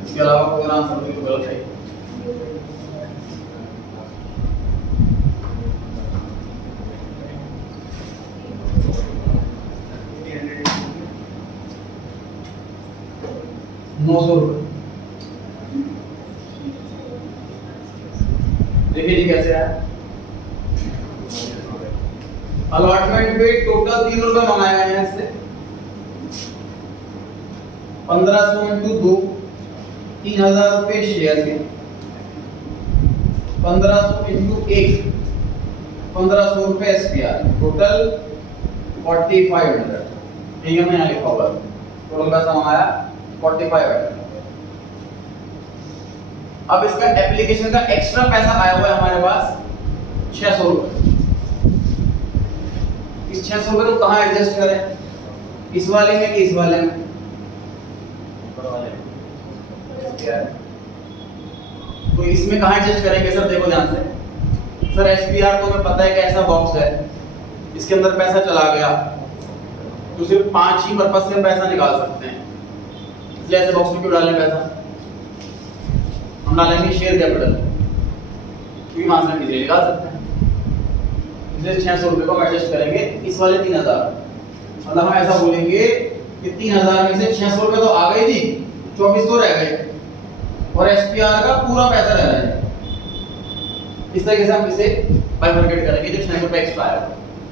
इसके अलावा कोई आंसर बिल्कुल गलत है। ₹900। देखिए जी कैसे है। अलॉटमेंट पे टोटल ₹3 मंगाया गया है इससे। 1500 into 2 ₹3000 रुपए शेयर के। 1500 into 1 1500 रुपए एसपीआर, टोटल 4500। ठीक है, मैं यहाँ लिखा होगा टोटल पैसा मंगाया 4500। अब इसका एप्लीकेशन का एक्स्ट्रा पैसा आया हुआ है हमारे पास 600 रुपए। इस 600 रुपए को कहाँ एडजस्ट करें, इस वाले में कि इस वाले में? तो इसमें कहाँ एडजस्ट करेंगे सर? देखो ध्यान से सर, एसपीआर तो हमें पता है कि ऐसा बॉक्स है, इसके अंदर पैसा चला गया तो सिर्फ 5 ही पर्पस से हम पैसा निकाल सकते हैं। इसलिए ऐसे बॉक्स में क्यों डालें पैसा? हम डालेंगे शेयर कैपिटल, क्योंकि वहां से हम इजीली निकाल सकते हैं। इसलिए 600 रुपए को हम एडजस्ट करेंगे इस वाले 3000। मतलब हम ऐसा बोलेंगे कि 3000 में से 600 रुपए तो आ गई थी, 2400 रह गए और एसपीआर का पूरा पैसा रह रहा है। इस तरीके से हम इसे बाइफरकेट करेंगे जो 600 रुपए एक्स्ट्रा आया।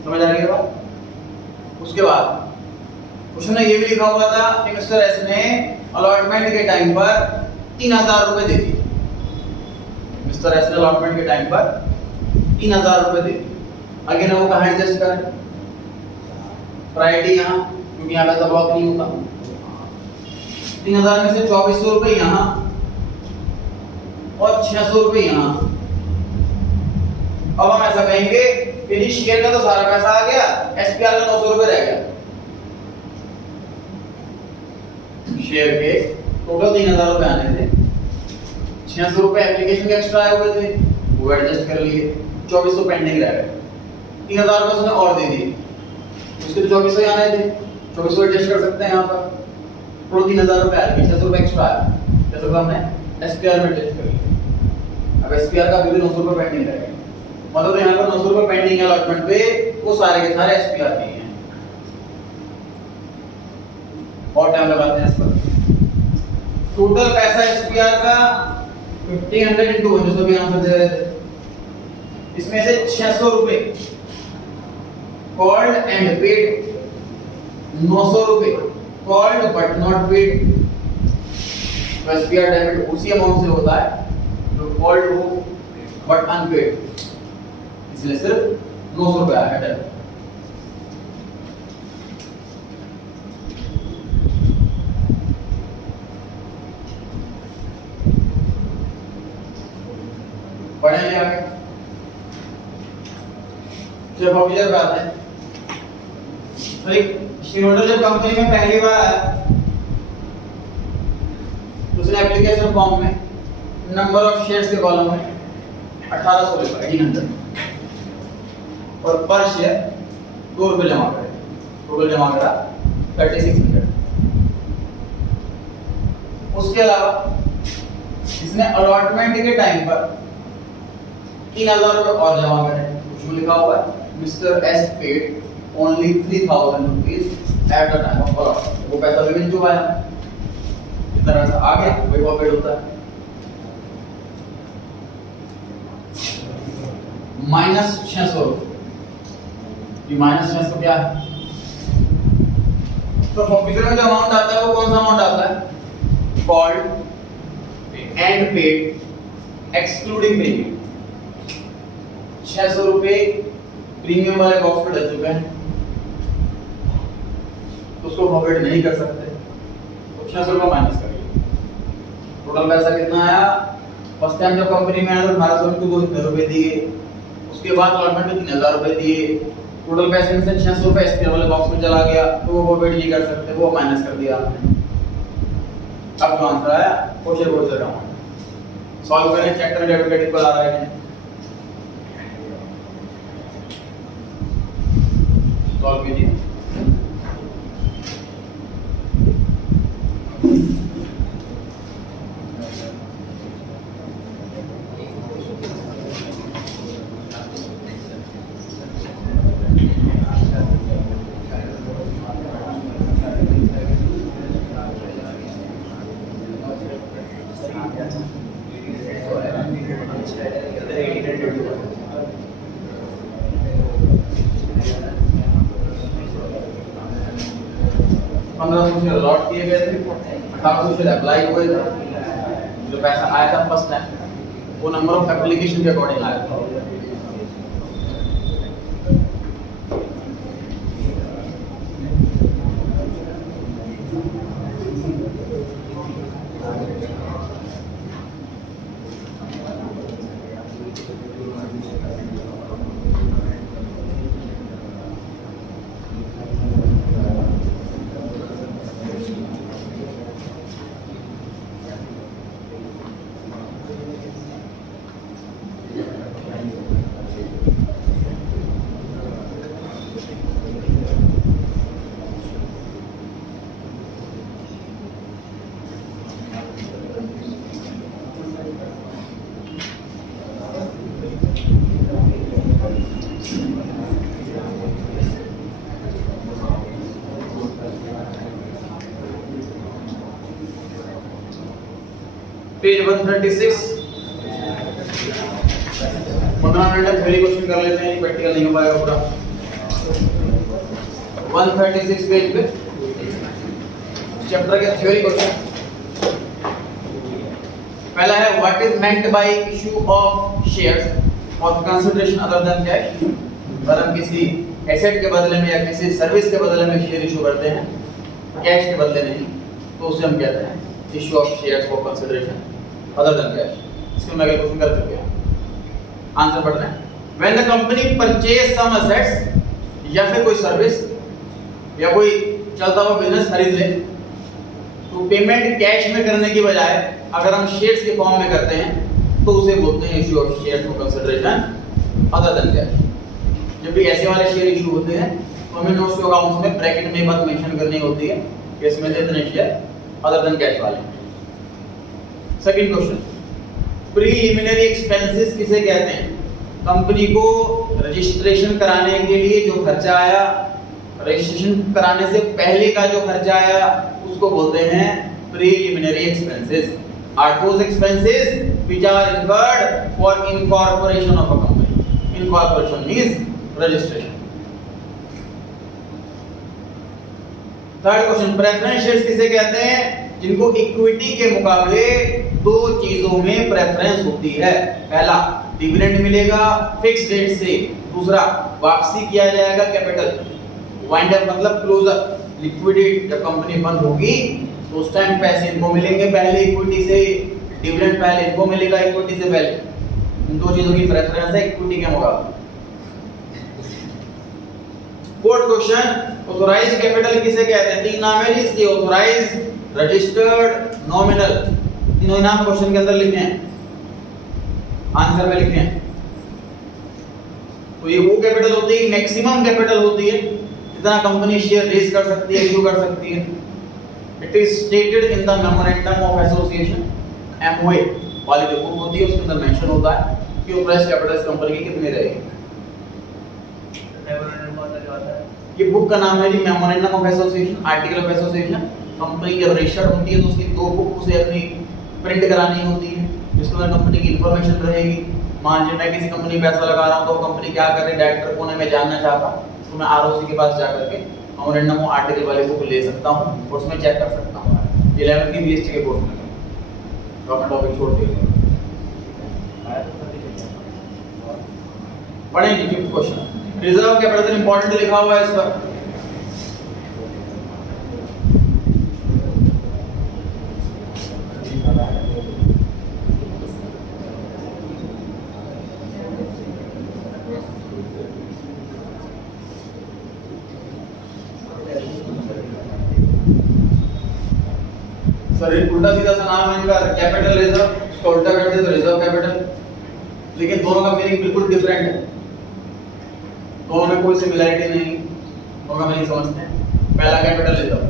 समझ आ रही है बात? उसके बाद क्वेश्चन में ये भी लिखा हुआ था कि मिस्टर एस ने अलॉटमेंट के टाइम पर 3000 रुपए दे दिए। मिस्टर एस ने अलॉटमेंट के टाइम पर 3000 रुपए दे दिए। अगेन वो कहाँ एडजस्ट करें? प्रायोरिटी यहाँ, क्योंकि यहाँ पैसा ब्लॉक नहीं होता। 3000 में से 2400 रुपए यहाँ और 600 रुपए यहाँ। अब हम ऐसा कहेंगे कि शेयर का तो सारा पैसा आ गया, एसपीआर का 900 रुपए रह गया। शेयर के टोटल 3000 रुपए आने थे, 600 रुपए एप्लीकेशन के एक्स्ट्रा आए हुए थे, वो एडजस्ट कर लिए, 2400 पेंडिंग रह गए। 3000 रुपए उसने और दे दिए, उसके तो 2400 ही आने थे, 2400 एडजस्ट कर सकते हैं यहाँ पर। टोटल 3000 रुपए आए, 600 रुपए एक्स्ट्रा आया, 600 रुपए हमने एसपीआर में एडजस्ट कर लिया। अब एसपीआर का अभी भी 900 रुपए पेंडिंग रह गए, मतलब यहाँ पर 900 रुपए पेंडिंग है अलॉटमेंट पे, वो सारे के सारे एसपीआर के हैं। और टाइम लगाते हैं इस पर। टोटल पैसा एसपीआर का 1500 into 1 जो सभी आंसर दे रहे थे, इसमें से 600 रुपए कॉल्ड एंड पेड, 900 रुपए called but not paid. SPR debit उसी अमाउंट से होता है जो कॉल्ड हो बट अनपेड, इसलिए सिर्फ 900 रुपए आया है। पढ़ेंगे आगे। जब ऑफिसर पे आते हैं, तो एक शेयरहोल्डर जब कंपनी में पहली बार आया तो उसने एप्लीकेशन फॉर्म में नंबर ऑफ शेयर्स के कॉलम में 1800 लिखा, 1800, और पर शेयर 2 रुपए जमा करे। टोटल जमा करा 3600। उसके अलावा इसने अलॉटमेंट के टाइम पर 3000 रुपए और जमा करे। उसमें लिखा हुआ है mister S paid only 3000 rupees at the time of allotment. वो पैसा भी मिल चुका है, इतना पैसा आ गया, वही वो पेड होता है। माइनस 600 रुपये। ये माइनस 600 क्या है? तो फॉर्फिटर में जो अमाउंट आता है वो कौन सा अमाउंट आता है? Called and paid excluding premium. 600 रुपये प्रीमियम वाले बॉक्स पे डल चुके हैं, तो उसको फॉरवर्ड नहीं कर सकते, तो 600 रुपये माइनस करिए। टोटल पैसा कितना आया? फर्स्ट टाइम जब कंपनी में आया तो 1800 को 2 रुपये दिए, उसके बाद अलॉटमेंट में 3000 रुपये दिए, टोटल पैसे में से 600 रुपये एसपीआर वाले बॉक्स में चला गया, तो वो फॉरवर्ड नहीं कर सकते, वो माइनस कर दिया आपने। अब जो आंसर आया वो शेयर होल्डर का अमाउंट। सॉल्व करें, चेक करें डेबिट क्रेडिट पर आ रहा है। सॉल्व कीजिए। अलॉट किए गए थे, 1800 से अप्लाई हुए थे, जो पैसा आया था फर्स्ट टाइम वो नंबर ऑफ एप्लीकेशन के अकॉर्डिंग आया था। पेज 136 15 मिनट में थ्योरी क्वेश्चन कर लेते हैं, प्रैक्टिकल नहीं हो पाएगा पूरा। 136 पेज पे चैप्टर के थ्योरी क्वेश्चन। पहला है what is meant bye issue of shares और कंसिडरेशन अदर देन कैश। अगर हम किसी एसेट के बदले में या किसी सर्विस के बदले में शेयर इशू करते हैं, कैश के बदले नहीं, तो उसे हम कहते हैं issue of shares for consideration other than cash. इसको मैं क्वेश्चन कर चुके हैं, आंसर पढ़ रहे हैं। When the company purchase some assets या फिर कोई सर्विस या कोई चलता हुआ बिजनेस खरीद ले, तो पेमेंट कैश में करने की बजाय अगर हम शेयर्स के फॉर्म में करते हैं तो उसे बोलते हैं issue of shares for consideration other than cash. जब भी ऐसे वाले शेयर इशू होते हैं तो हमें नोट्स टू अकाउंट्स में ब्रैकेट में बात मेंशन करनी होती है कि इसमें से इतने शेयर अदर देन कैश वाले। सेकंड क्वेश्चन, प्रीलिमिनरी एक्सपेंसेस किसे कहते हैं? कंपनी को रजिस्ट्रेशन कराने के लिए जो खर्चा आया, रजिस्ट्रेशन कराने से पहले का जो खर्चा आया, उसको बोलते हैं preliminary expenses. Are those expenses which are incurred for incorporation of a company. Incorporation means registration. Third question, preference shares किसे कहते हैं? जिनको इक्विटी के मुकाबले दो चीजों में प्रेफरेंस होती है। पहला, डिविडेंड मिलेगा फिक्स डेट से, दूसरा वापसी किया जाएगा कैपिटल। वाइंड अप मतलब क्लोजर, लिक्विडेट। जब कंपनी बंद होगी तो उस टाइम पैसे इनको मिलेंगे पहले इक्विटी से, डिविडेंड पहले इनको मिलेगा इक्विटी से पहले। इन दो चीजों की प्रेफरेंस है इक्विटी के मुकाबले। फोर्थ क्वेश्चन, ऑथराइज्ड कैपिटल किसे कहते हैं? तीन नाम है इसके, ऑथराइज्ड, रजिस्टर्ड, नॉमिनल। तीनों ही नाम क्वेश्चन के अंदर लिखे हैं, आंसर में लिखे हैं। तो ये वो कैपिटल होती है, मैक्सिमम कैपिटल होती है जितना कंपनी शेयर रेज कर सकती है, इशू कर सकती है। It is stated in the memorandum of association, MOA वाली जो बुक होती है उसके अंदर मेंशन होता है कि ऑथराइज्ड कैपिटल इस कंपनी की कितनी रहेगी। ये बुक का नाम है जी memorandum of association, article of association. Company जब रजिस्टर्ड होती है तो उसकी दो बुक उसे अपनी प्रिंट करानी होती है, जिसके अंदर कंपनी की इंफॉर्मेशन रहेगी। मान लीजिए मैं किसी कंपनी में पैसा लगा रहा हूँ तो वो कंपनी क्या कर रही है, डायरेक्टर कौन है मैं जानना चाहता, तो मैं आरओसी के पास जाकर के मेमोरेंडम आर्टिकल वाले बुक ले सकता हूँ और उसमें चेक कर सकता हूँ। 11th की बीएसटी के कोर्स में तो अपना टॉपिक छोड़ दिया। पढ़ेंगे 5th question. Reserve capital important लिखा हुआ है इस पर। सर एक उल्टा सीधा सा नाम है इनका, कैपिटल रिजर्व, इसको उल्टा कर दिया तो रिजर्व कैपिटल, लेकिन दोनों का मीनिंग बिल्कुल डिफरेंट है, दोनों में कोई सिमिलरिटी नहीं, दोनों का मीनिंग समझते हैं। पहला कैपिटल रिजर्व,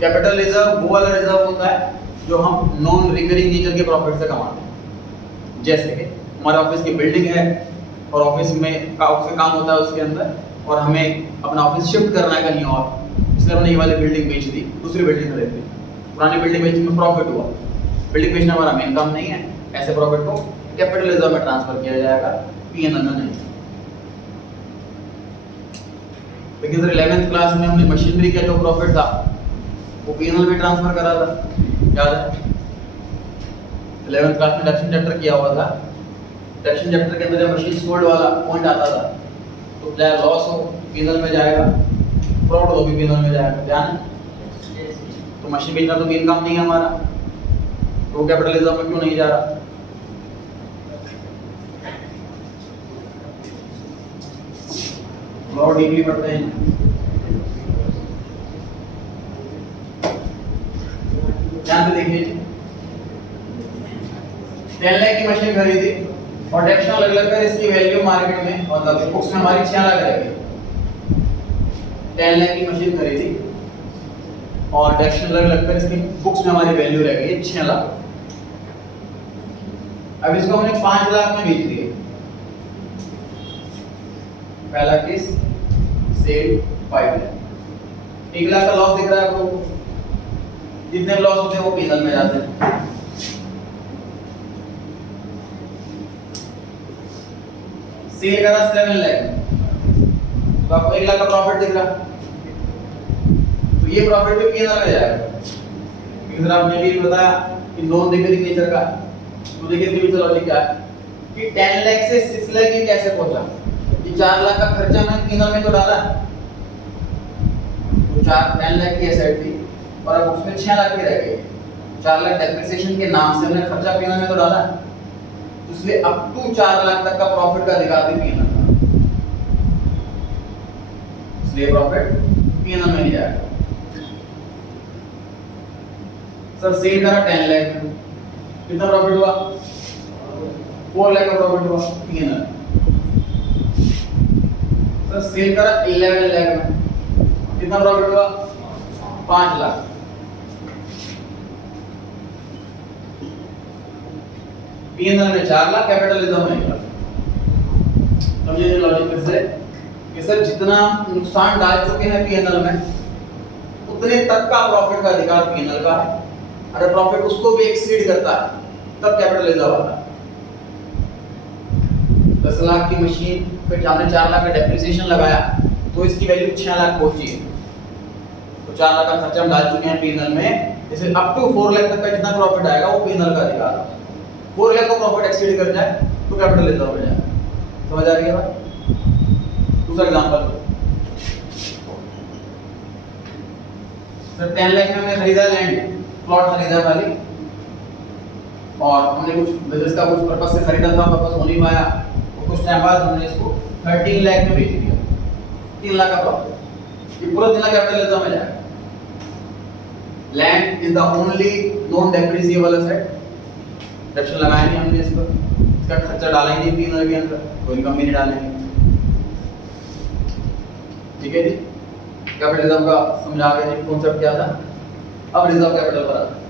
कैपिटल रिजर्व वो वाला रिजर्व होता है जो हम नॉन रिकरिंग नेचर के प्रॉफिट से कमाते हैं। जैसे कि हमारे ऑफिस की बिल्डिंग है और ऑफिस में काफी काम होता है उसके अंदर, और हमें अपना ऑफिस शिफ्ट करना है कहीं और, इसलिए हमने ये वाली बिल्डिंग बेच दी, दूसरी बिल्डिंग में रहती है। पुरानी बिल्डिंग बेचने में प्रॉफिट हुआ, बिल्डिंग बेचना हमारा मेन काम नहीं है, ऐसे प्रॉफिट को कैपिटल रिजर्व में ट्रांसफर किया जाएगा, पीएनएल में नहीं। लेकिन सर 11th क्लास में हमने मशीनरी का जो प्रॉफिट था वो पीएनएल में ट्रांसफर करा था, याद है? 11th क्लास में डेप्शन चैप्टर किया हुआ था, डेप्शन चैप्टर के अंदर जब मशीन सोल्ड वाला पॉइंट आता था तो चाहे लॉस हो पीएनएल में जाएगा, प्रॉफिट हो भी पीएनएल में जाएगा, ध्यान है? तो मशीन बेचना तो मेन काम नहीं है हमारा, तो कैपिटल रिजर्व में क्यों नहीं जा रहा? और डीपली पढ़ते हैं। ध्यान से देखिए, 10 लाख की मशीन खरीदी और डेप्शन अलग अलग कर इसकी वैल्यू मार्केट में मतलब बुक्स में हमारी 6 लाख रहेगी। 10 लाख की मशीन खरीदी और डेप्शन अलग अलग कर इसकी बुक्स में हमारी वैल्यू रह गई 6 लाख। अब इसको हमने 5 लाख में बेच दिए। पहला केस सेल 5 लाख, 1 लाख का लॉस दिख रहा है आपको, जितने लॉस होते हैं वो पीएनएल में जाते हैं। सेल करा 7 लाख, तो आपको 1 लाख का प्रॉफिट दिख रहा, तो ये प्रॉफिट भी पीएनएल में जाएगा। लेकिन सर आपने भी बताया कि नॉन रिकरिंग नेचर का, तो देखिए इसके पीछे लॉजिक क्या है कि 10 लाख से 6 लाख ये कैसे पहुंचा? ये 4 लाख का खर्चा मैंने पीएनएल में तो डाला, तो 10 लाख की एसेट थी और अब उसमें 6 लाख की रह गई, 4 लाख डेप्रिसिएशन के नाम से हमने खर्चा पीएनएल में तो डाला, तो इसलिए अप टू 4 लाख तक का प्रॉफिट का अधिकार भी पीएनएल का, इसलिए प्रॉफिट पीएनएल में नहीं जाएगा। सर सेल करा 10 लाख में, कितना प्रॉफिट हुआ? 4 लाख का प्रॉफिट हुआ पीएनएल। सर सेल करा 11 लाख में, कितना प्रॉफिट हुआ? 5 लाख। पीएनएल में 4 लाख, कैपिटल रिजर्व में 1 लाख। समझिए लॉजिक फिर से कि सर जितना नुकसान डाल चुके हैं पीएनएल में उतने तक का प्रॉफिट का अधिकार पीएनएल का है, अगर प्रॉफिट उसको भी एक्सीड करता है तब कैपिटल रिजर्व आता है। 10 लाख की मशीन फिर हमने 4 लाख का डेप्रिसिएशन लगाया तो इसकी वैल्यू 6 लाख पहुंची है, तो 4 लाख का खर्चा हम डाल चुके हैं पीएनएल में, इसलिए अप टू 4 लाख तक का जितना प्रॉफिट आएगा वो पीएनएल का अधिकार है। 4 लाख का प्रॉफिट एक्सीड कर जाए तो कैपिटल रिजर्व में जाए। समझ आ रही है बात? दूसरा एग्जांपल, सर 10 लाख में हमने खरीदा लैंड, प्लॉट खरीदा खाली, और हमने कुछ बिजनेस का कुछ पर्पस से खरीदा था, पर्पस हो नहीं पाया, और कुछ टाइम बाद हमने इसको 13 लाख में बेच दिया, 3 लाख का प्रॉफिट, ये पूरा 3 लाख कैपिटल रिजर्व में जाएगा। Land is the only non depreciable asset, डेप्शन लगाया नहीं हमने इस पर, इसका खर्चा डाला ही नहीं पीएनएल के अंदर, कोई इनकम भी नहीं डालेंगे। ठीक है जी, कैपिटल रिजर्व का समझा के जी कॉन्सेप्ट क्या था। अब रिजर्व कैपिटल पर आता है।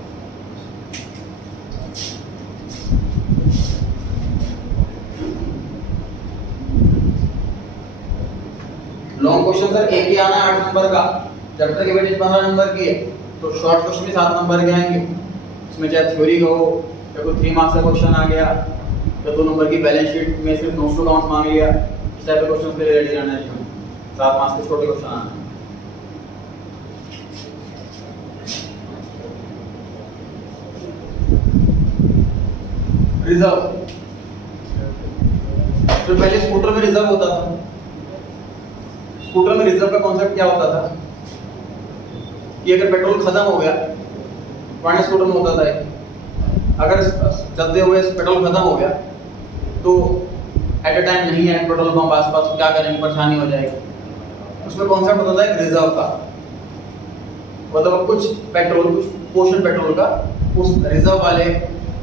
लॉन्ग क्वेश्चन सर एक ही आना है 8 नंबर का, चैप्टर के वेटेज 15 नंबर की है, तो शॉर्ट क्वेश्चन भी 7 नंबर के आएंगे। इसमें चाहे थ्योरी का हो या कोई 3 मार्क्स का क्वेश्चन आ गया तो 2 नंबर की बैलेंस शीट में सिर्फ नोट्स टू अकाउंट मांग लिया, इस टाइप के क्वेश्चन के लिए रेडी रहना चाहिए। 7 मार्क्स के छोटे क्वेश्चन आना। रिजर्व, तो पहले स्कूटर में रिजर्व होता था। स्कूटर में रिजर्व का कॉन्सेप्ट क्या होता था कि अगर पेट्रोल खत्म हो गया, पुराने स्कूटर में होता था अगर चलते हुए पेट्रोल खत्म हो गया तो एट अ टाइम नहीं है पेट्रोल पंप आसपास, तो क्या करेंगे, परेशानी हो जाएगी। उसमें कॉन्सेप्ट होता था एक रिजर्व का, मतलब कुछ पेट्रोल, कुछ पोर्शन पेट्रोल का उस रिजर्व वाले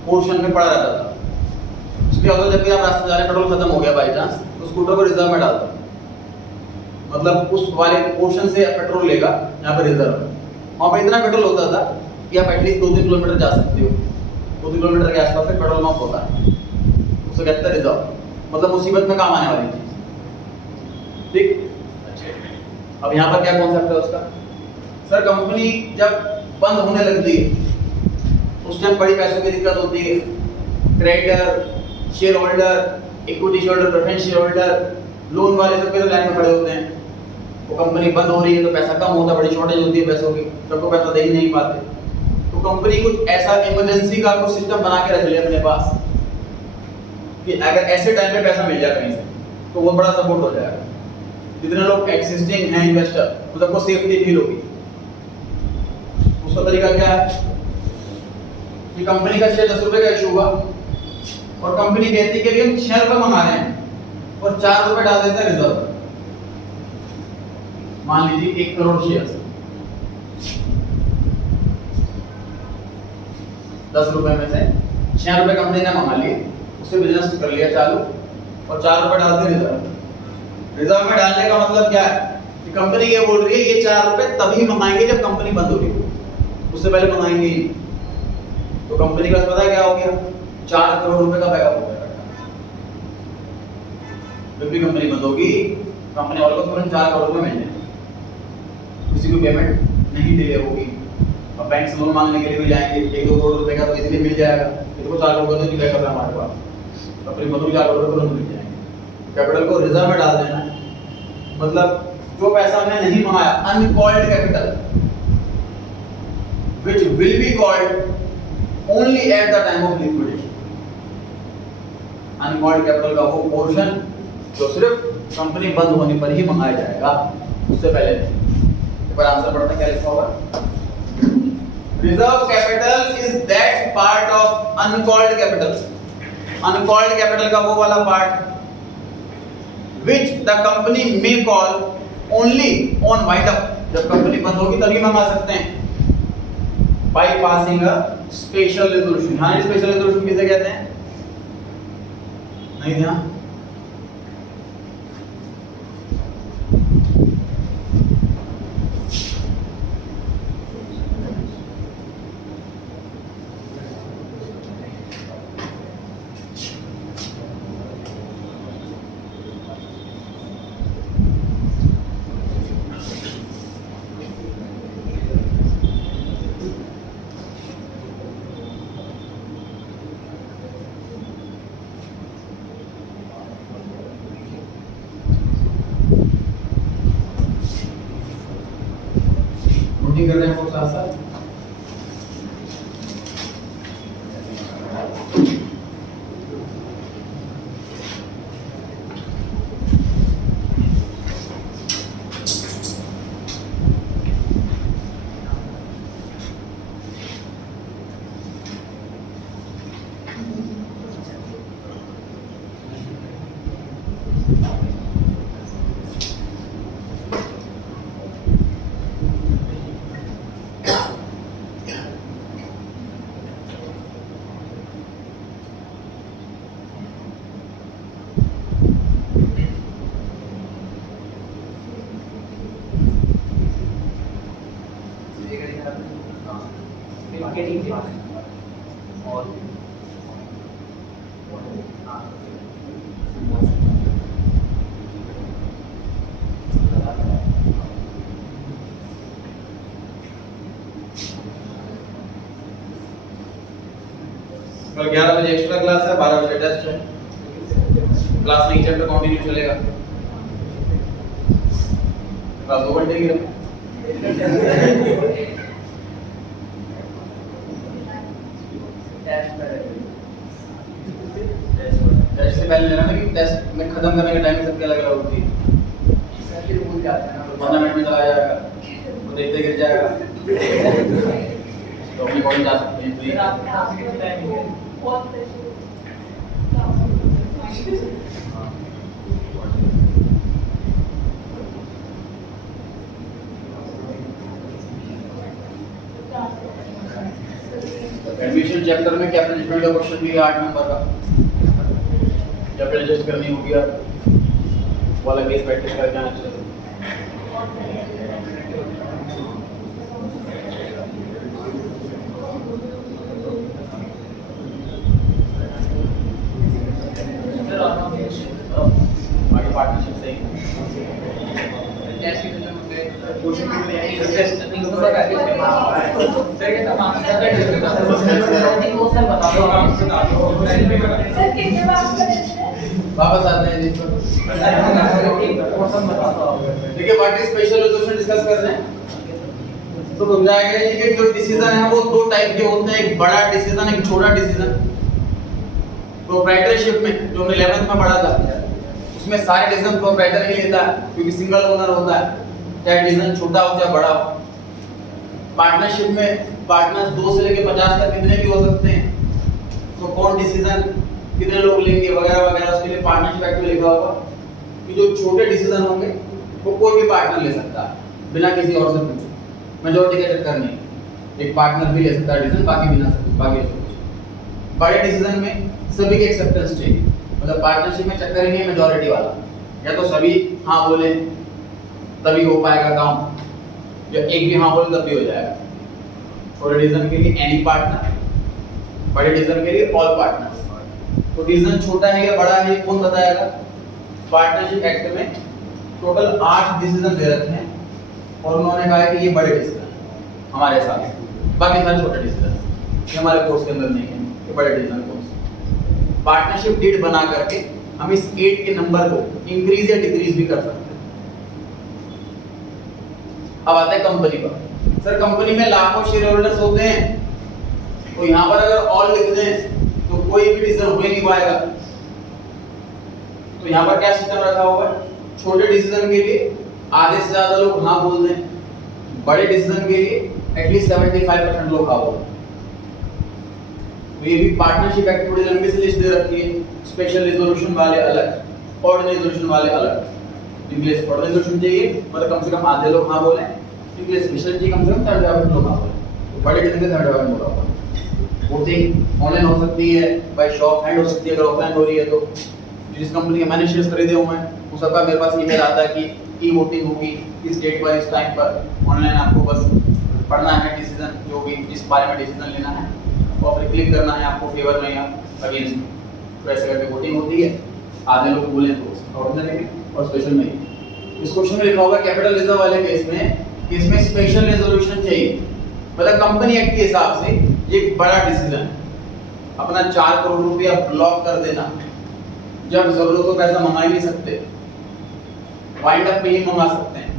पोर्शन में पड़ा रहता था। उसके बाद जब भी आप रास्ते जा रहे पेट्रोल खत्म हो गया बाई चांस, तो स्कूटर को रिजर्व में डालता, मतलब उस वाले पोर्शन से पेट्रोल लेगा यहाँ पे रिजर्व है। वहाँ पे इतना पेट्रोल होता था कि आप एटलीस्ट 2-3 किलोमीटर जा सकते हो, 2-3 किलोमीटर के आसपास पेट्रोल पंप होता है, उसे कहते हैं रिजर्व, मतलब मुसीबत में काम आने वाली चीज। ठीक, अब यहाँ पर क्या कॉन्सेप्ट है उसका? सर कंपनी जब बंद होने लगती है उस टाइम बड़ी पैसों की दिक्कत होती है, creditor, share holder, equity share holder, preference share holder, loan वाले सब के लाइन में खड़े होते हैं। वो कंपनी बंद हो रही है तो पैसा कम होता है, बड़ी शॉर्टेज होती है पैसों की, सबको पैसा दे ही नहीं पाते। तो कंपनी कुछ ऐसा इमरजेंसी का कुछ सिस्टम बना के रख ले अपने पास कि अगर ऐसे टाइम पे पैसा मिल जाए कहीं से तो वो बड़ा सपोर्ट हो जाएगा। जितने लोग एक्सिस्टिंग हैं इन्वेस्टर, तो सबको सेफ्टी फील होगी। उसका तरीका क्या है कि कंपनी का शेयर 10 रुपए का इशू हुआ और कंपनी कहती है कि हम 6 रुपए मंगा रहे हैं और 4 रुपए डाल देते हैं रिजर्व। मान लीजिए 1 करोड़ शेयर, 10 रुपए में से 6 रुपए कंपनी ने मंगा लिए, उससे बिजनेस कर लिया चालू और 4 रुपए डाल दिए रिजर्व। रिजर्व में डालने का मतलब क्या है कि कंपनी ये बोल रही है ये 4 रुपए तभी मंगाएंगे जब कंपनी बंद होगी, उससे पहले मंगाएंगे ही। तो कंपनी का पता क्या हो गया, 4 करोड़ रुपए का बैकअप हो गया। जब भी कंपनी बंद होगी कंपनी वालों को तुरंत 4 करोड़ रुपए मिल जाएंगे, किसी को पेमेंट नहीं डिले होगी। अब बैंक से लोन मांगने के लिए भी जाएंगे, 1-2 करोड़ रुपए का तो इसलिए मिल जाएगा, इसको 4 करोड़ का तो बैकअप है हमारे पास, अपनी बंद 4 करोड़ तुरंत मिल जाएंगे। कैपिटल को रिजर्व में डाल देना, मतलब जो पैसा हमने नहीं मंगाया, uncalled capital which will be called only at the time of liquidation। Uncalled capital का वो पोर्शन जो सिर्फ कंपनी बंद होने पर ही मंगाया जाएगा, उससे पहले नहीं। पर आंसर पढ़ते क्या लिखा होगा? Reserve capital is that part of uncalled capital. Uncalled capital का वो वाला part which the company may call only on wind up, जब कंपनी बंद होगी तभी मंगा सकते हैं, by passing a special resolution। हाँ, स्पेशल रेजोल्यूशन किसे कहते हैं? नहीं ध्यान? कर रहे हैं वो साथ साथ। मार्केटिंग के और कल 11 बजे एक्स्ट्रा क्लास है, 12 बजे टेस्ट है। क्लास में चैप्टर कंटिन्यू चलेगा, क्लास 2 घंटे की रहेगी। टेस्ट से पहले लेना ना कि टेस्ट में खत्म करने के टाइम में सबके अलग अलग होती है। सर फिर भूल जाते हैं ना, तो 15 मिनट में चला जाएगा, वो देखते गिर जाएगा। तो अपनी बॉडी जा सकते हैं फ्री। फिर आप क्लास कितने टाइम में बहुत प्रेशर एडमिशन चैप्टर में कैपिटल एडजस्टमेंट का क्वेश्चन भी है 8 नंबर का। कैपिटल एडजस्ट करनी होगी आप वाला केस प्रैक्टिस करके आना चाहिए। आगे पार्टनरशिप सही टेस्ट की जो होते हैं क्वेश्चन की नहीं टेस्ट नहीं होता है सर के तमाम वो सर बता दो आराम से बता दो। सर कितने बार करेंगे? वापस आते हैं जिस पर क्वेश्चन बता दो आप। देखिए what is special resolution discuss कर रहे हैं। तो समझाया गया है कि जो डिसीजन है वो दो टाइप के होते हैं, एक बड़ा डिसीजन एक छोटा डिसीजन। प्रोप्राइटरशिप में जो हमने 11th में पढ़ा था उसमें सारे डिसीजन प्रोप्राइटर ही लेता है क्योंकि सिंगल ओनर होता है, चाहे डिसीजन छोटा हो चाहे बड़ा हो। पार्टनरशिप में पार्टनर्स 2 से लेकर 50 तक कितने भी हो सकते हैं, तो कौन डिसीजन कितने लोग लेंगे वगैरह वगैरह, उसके लिए पार्टनरशिप एक्ट में लिखा होगा कि जो छोटे डिसीजन होंगे वो कोई भी पार्टनर ले सकता है बिना किसी और से पूछे, मेजॉरिटी का चक्कर नहीं, एक पार्टनर भी ले सकता है डिसीजन, बाकी बिना बाकी से पूछे। बड़े डिसीजन में सभी के एक्सेप्टेंस चाहिए, मतलब पार्टनरशिप में चक्कर ही नहीं मेजॉरिटी वाला, या तो सभी हाँ बोले तभी हो पाएगा काम, या एक भी हाँ बोले तब भी हो जाएगा। छोटे डिसीजन के लिए एनी पार्टनर, बड़े डिसीजन के लिए ऑल पार्टनर्स। तो डिसीजन छोटा है या बड़ा है कौन बताएगा? पार्टनरशिप एक्ट में टोटल 8 डिसीजन दे रखे हैं और उन्होंने कहा है कि ये बड़े डिसीजन हमारे हिसाब से, बाकी सारे छोटे डिसीजन ये हमारे कोर्स के अंदर नहीं है कि बड़े डिसीजन कौन से। पार्टनरशिप डीड बना करके हम इस 8 के नंबर को इंक्रीज या डिक्रीज भी कर सकते हैं। अब आते हैं कंपनी पर। सर कंपनी में लाखों शेयर होल्डर्स होते हैं, तो यहाँ पर अगर ऑल लिख दें तो कोई भी डिसीजन हो ही नहीं पाएगा। तो यहाँ पर क्या सिस्टम रखा हुआ है? छोटे डिसीजन के लिए आधे से ज्यादा लोग हाँ बोल दें, बड़े डिसीजन के लिए एटलीस्ट 75% लोग हाँ बोल दें। तो ये भी पार्टनरशिप एक्ट की बड़ी लंबी सी लिस्ट दे रखी है। स्पेशल रिजोल्यूशन वाले अलग, ऑर्डिनरी रिजोल्यूशन वाले अलग। इंग्लिश ऑर्डिनरी रिजोल्यूशन चाहिए मतलब कम से कम आधे लोग हाँ बोले, इंग्लिश स्पेशल चाहिए कम से कम 75% लोग हाँ बोले। तो बड़े डिसीजन के 75% लोग हाँ बोले। वोटिंग ऑनलाइन हो सकती है, बाय शॉप हैंड हो सकती है, अगर ऑफलाइन हो रही है तो। जिस कंपनी के मैंने शेयर्स खरीदे हुए हैं वो सबका मेरे पास ईमेल आता है कि ई वोटिंग होगी इस डेट पर इस टाइम पर, ऑनलाइन आपको बस पढ़ना है डिसीजन जो भी जिस बारे में डिसीजन लेना है और फिर क्लिक करना है आपको फेवर में या अगेंस्ट में। तो ऐसे करके वोटिंग होती है, आधे लोग बोले तो ऑर्डिनरी में और स्पेशल में। इस क्वेश्चन में लिखा होगा कैपिटल रिजर्व वाले केस में कि इसमें स्पेशल रेजोल्यूशन चाहिए, मतलब कंपनी एक्ट के हिसाब से ये एक बड़ा डिसीजन, अपना 4 करोड़ रुपया ब्लॉक कर देना, जब जरूरत हो पैसा मंगा ही नहीं सकते, वाइंड अप पे ही मंगा सकते हैं,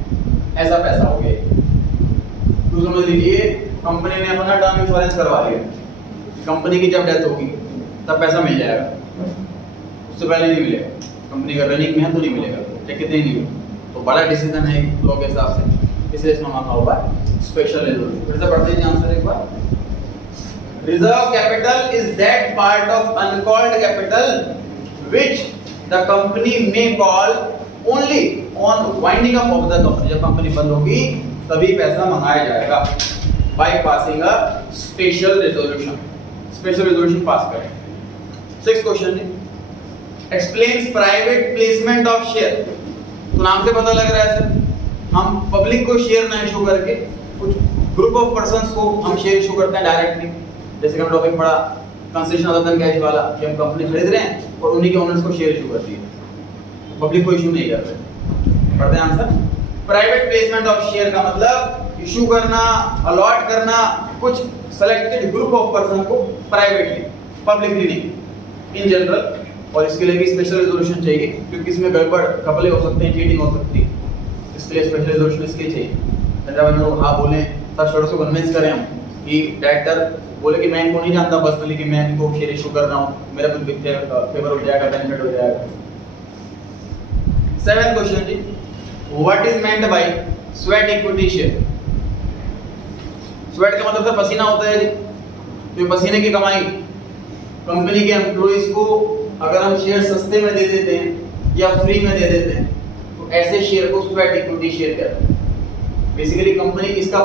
ऐसा पैसा हो गया। तो समझ लीजिए कंपनी ने अपना टर्म इंश्योरेंस करवा लिया, कंपनी की जब डेथ होगी तब पैसा मिल जाएगा, उससे पहले नहीं मिलेगा। कंपनी का रनिंग में है तो नहीं मिलेगा, चाहे कितने ही नहीं हो। तो बड़ा डिसीजन है लॉ के हिसाब से, इसलिए इसमें मांगा होगा स्पेशल रेजोल्यूशन। फिर से पढ़ते हैं आंसर एक बार। Reserve capital is that part of uncalled capital which the company may call only on winding up of the company। जब कंपनी बंद होगी तभी पैसा मंगाया जाएगा by passing a special resolution। Special resolution pass करें। 6th क्वेश्चन है explains private placement of share। तो नाम से पता लग रहा है सर हम पब्लिक को शेयर ना इशू करके कुछ ग्रुप ऑफ पर्संस को हम शेयर इशू करते हैं डायरेक्टली। जैसे कि हम टॉपिक पढ़ा कंसेशन अदर देन कैश वाला कि हम कंपनी खरीद रहे हैं और उन्हीं के ओनर्स को शेयर इशू कर दिए, पब्लिक को इशू नहीं कर रहे। पढ़ते हैं answer. Private placement of share का मतलब इशू करना, अलॉट करना कुछ सेलेक्टेड ग्रुप ऑफ पर्सन को प्राइवेटली, पब्लिकली नहीं, इन जनरल और इसके लिए भी स्पेशल रेजोल्यूशन चाहिए क्योंकि इसमें गड़बड़ घपले हो सकते हैं, चीटिंग हो सकती है, इसलिए स्पेशल रेजोल्यूशन इसके चाहिए। जनरल लोग हाँ बोले सब छोटे से कन्विंस करें हम कि डायरेक्टर बोले कि मैं इनको नहीं जानता पर्सनली कि मैं इनको शेयर इशू कर रहा हूँ, मेरा कुछ फेवर हो जाएगा, बेनिफिट हो जाएगा। 7th क्वेश्चन जी, what is meant by sweat equity share? Sweat का मतलब सर पसीना होता है जी, तो पसीने की कमाई कंपनी के एम्प्लॉइज को अगर हम शेयर सस्ते में दे देते हैं या फ्री में दे देते हैं तो ऐसे शेयर को स्वेट इक्विटी शेयर कहते हैं। बेसिकली कंपनी का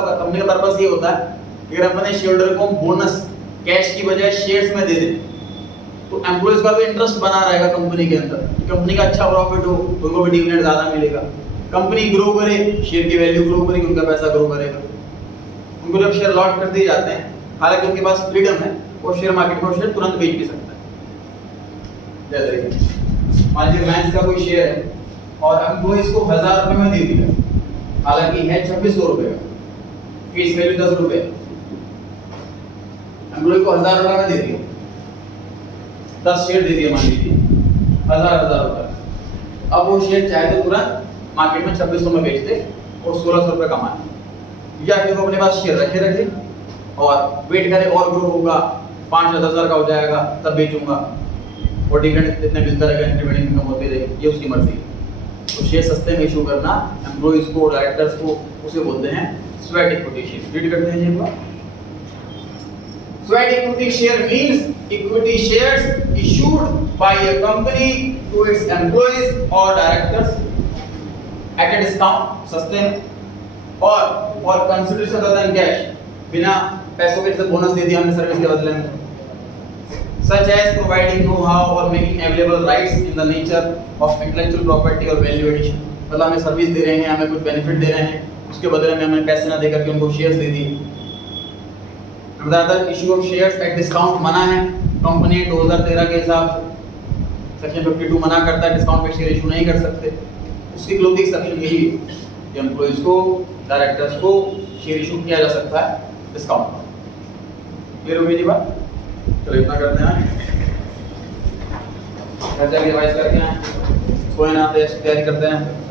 पर्पस ये होता है कि अगर अपने शेयरहोल्डर को बोनस कैश की बजाय शेयर्स में दे दें तो एम्प्लॉइज का भी इंटरेस्ट बना रहेगा कंपनी के अंदर, कंपनी का अच्छा प्रॉफिट हो तो उनको भी डिविडेंड ज्यादा मिलेगा, कंपनी ग्रो करे, शेयर की वैल्यू ग्रो करेगी, उनका पैसा ग्रो करेगा। उनको जब शेयर लॉट कर दिए जाते हैं, हालांकि उनके पास फ्रीडम है, वो शेयर मार्केट में शेयर तुरंत बेच भी सकता है। जैसे कि मान लीजिए रिलायंस का कोई शेयर है और एम्प्लॉइज को 1000 रुपए में दे दिया, हालांकि है 2600 रुपए का, फेस वैल्यू 10 रुपए, एम्प्लॉय को 1000 रुपए में दे दिया, 10 शेयर दे दिए मान लीजिए 1000 रुपए। अब वो शेयर चाहे तो तुरंत मार्केट में 2600 में बेच दे और 1600 रुपए कमाए, या फिर वो अपने पास शेयर रखे और वेट करे और ग्रो होगा, 5-10,000 का हो जाएगा तब बेचूंगा और डिविडेंड इतने मिलता रहेगा, इंक्रीमेंट इनकम होती रहेगी, ये उसकी मर्जी। तो शेयर सस्ते में इशू करना एम्प्लॉइज को, डायरेक्टर्स को, उसे बोलते हैं स्वेट इक्विटी शेयर। रीड करते हैं जी एक बार। Sweat equity share means equity shares issued by a company to its employees or directors at a discount, सस्ते में, और for consideration other than cash, बिना पैसों के जैसे बोनस दे दिया हमने सर्विस के बदले में, such as providing know-how or making available rights in the nature of intellectual property or value addition। मतलब हमें सर्विस दे रहे हैं, हमें कुछ बेनिफिट दे रहे हैं, उसके बदले में हमें पैसे ना देकर के उनको शेयर्स दे दिए। Issue of shares at discount मना है, कंपनी 2013 के हिसाब से सेक्शन 52 मना करता है, डिस्काउंट पे शेयर इशू नहीं कर सकते। उसकी क्लोजिंग सेक्शन यही है कि एम्प्लॉइज को, डायरेक्टर्स को शेयर इशू किया जा सकता है डिस्काउंट। क्लियर होगी जी बात? चलो इतना करते हैं, घर जाके रिवाइज करके आए, सोए ना तैयारी करते हैं।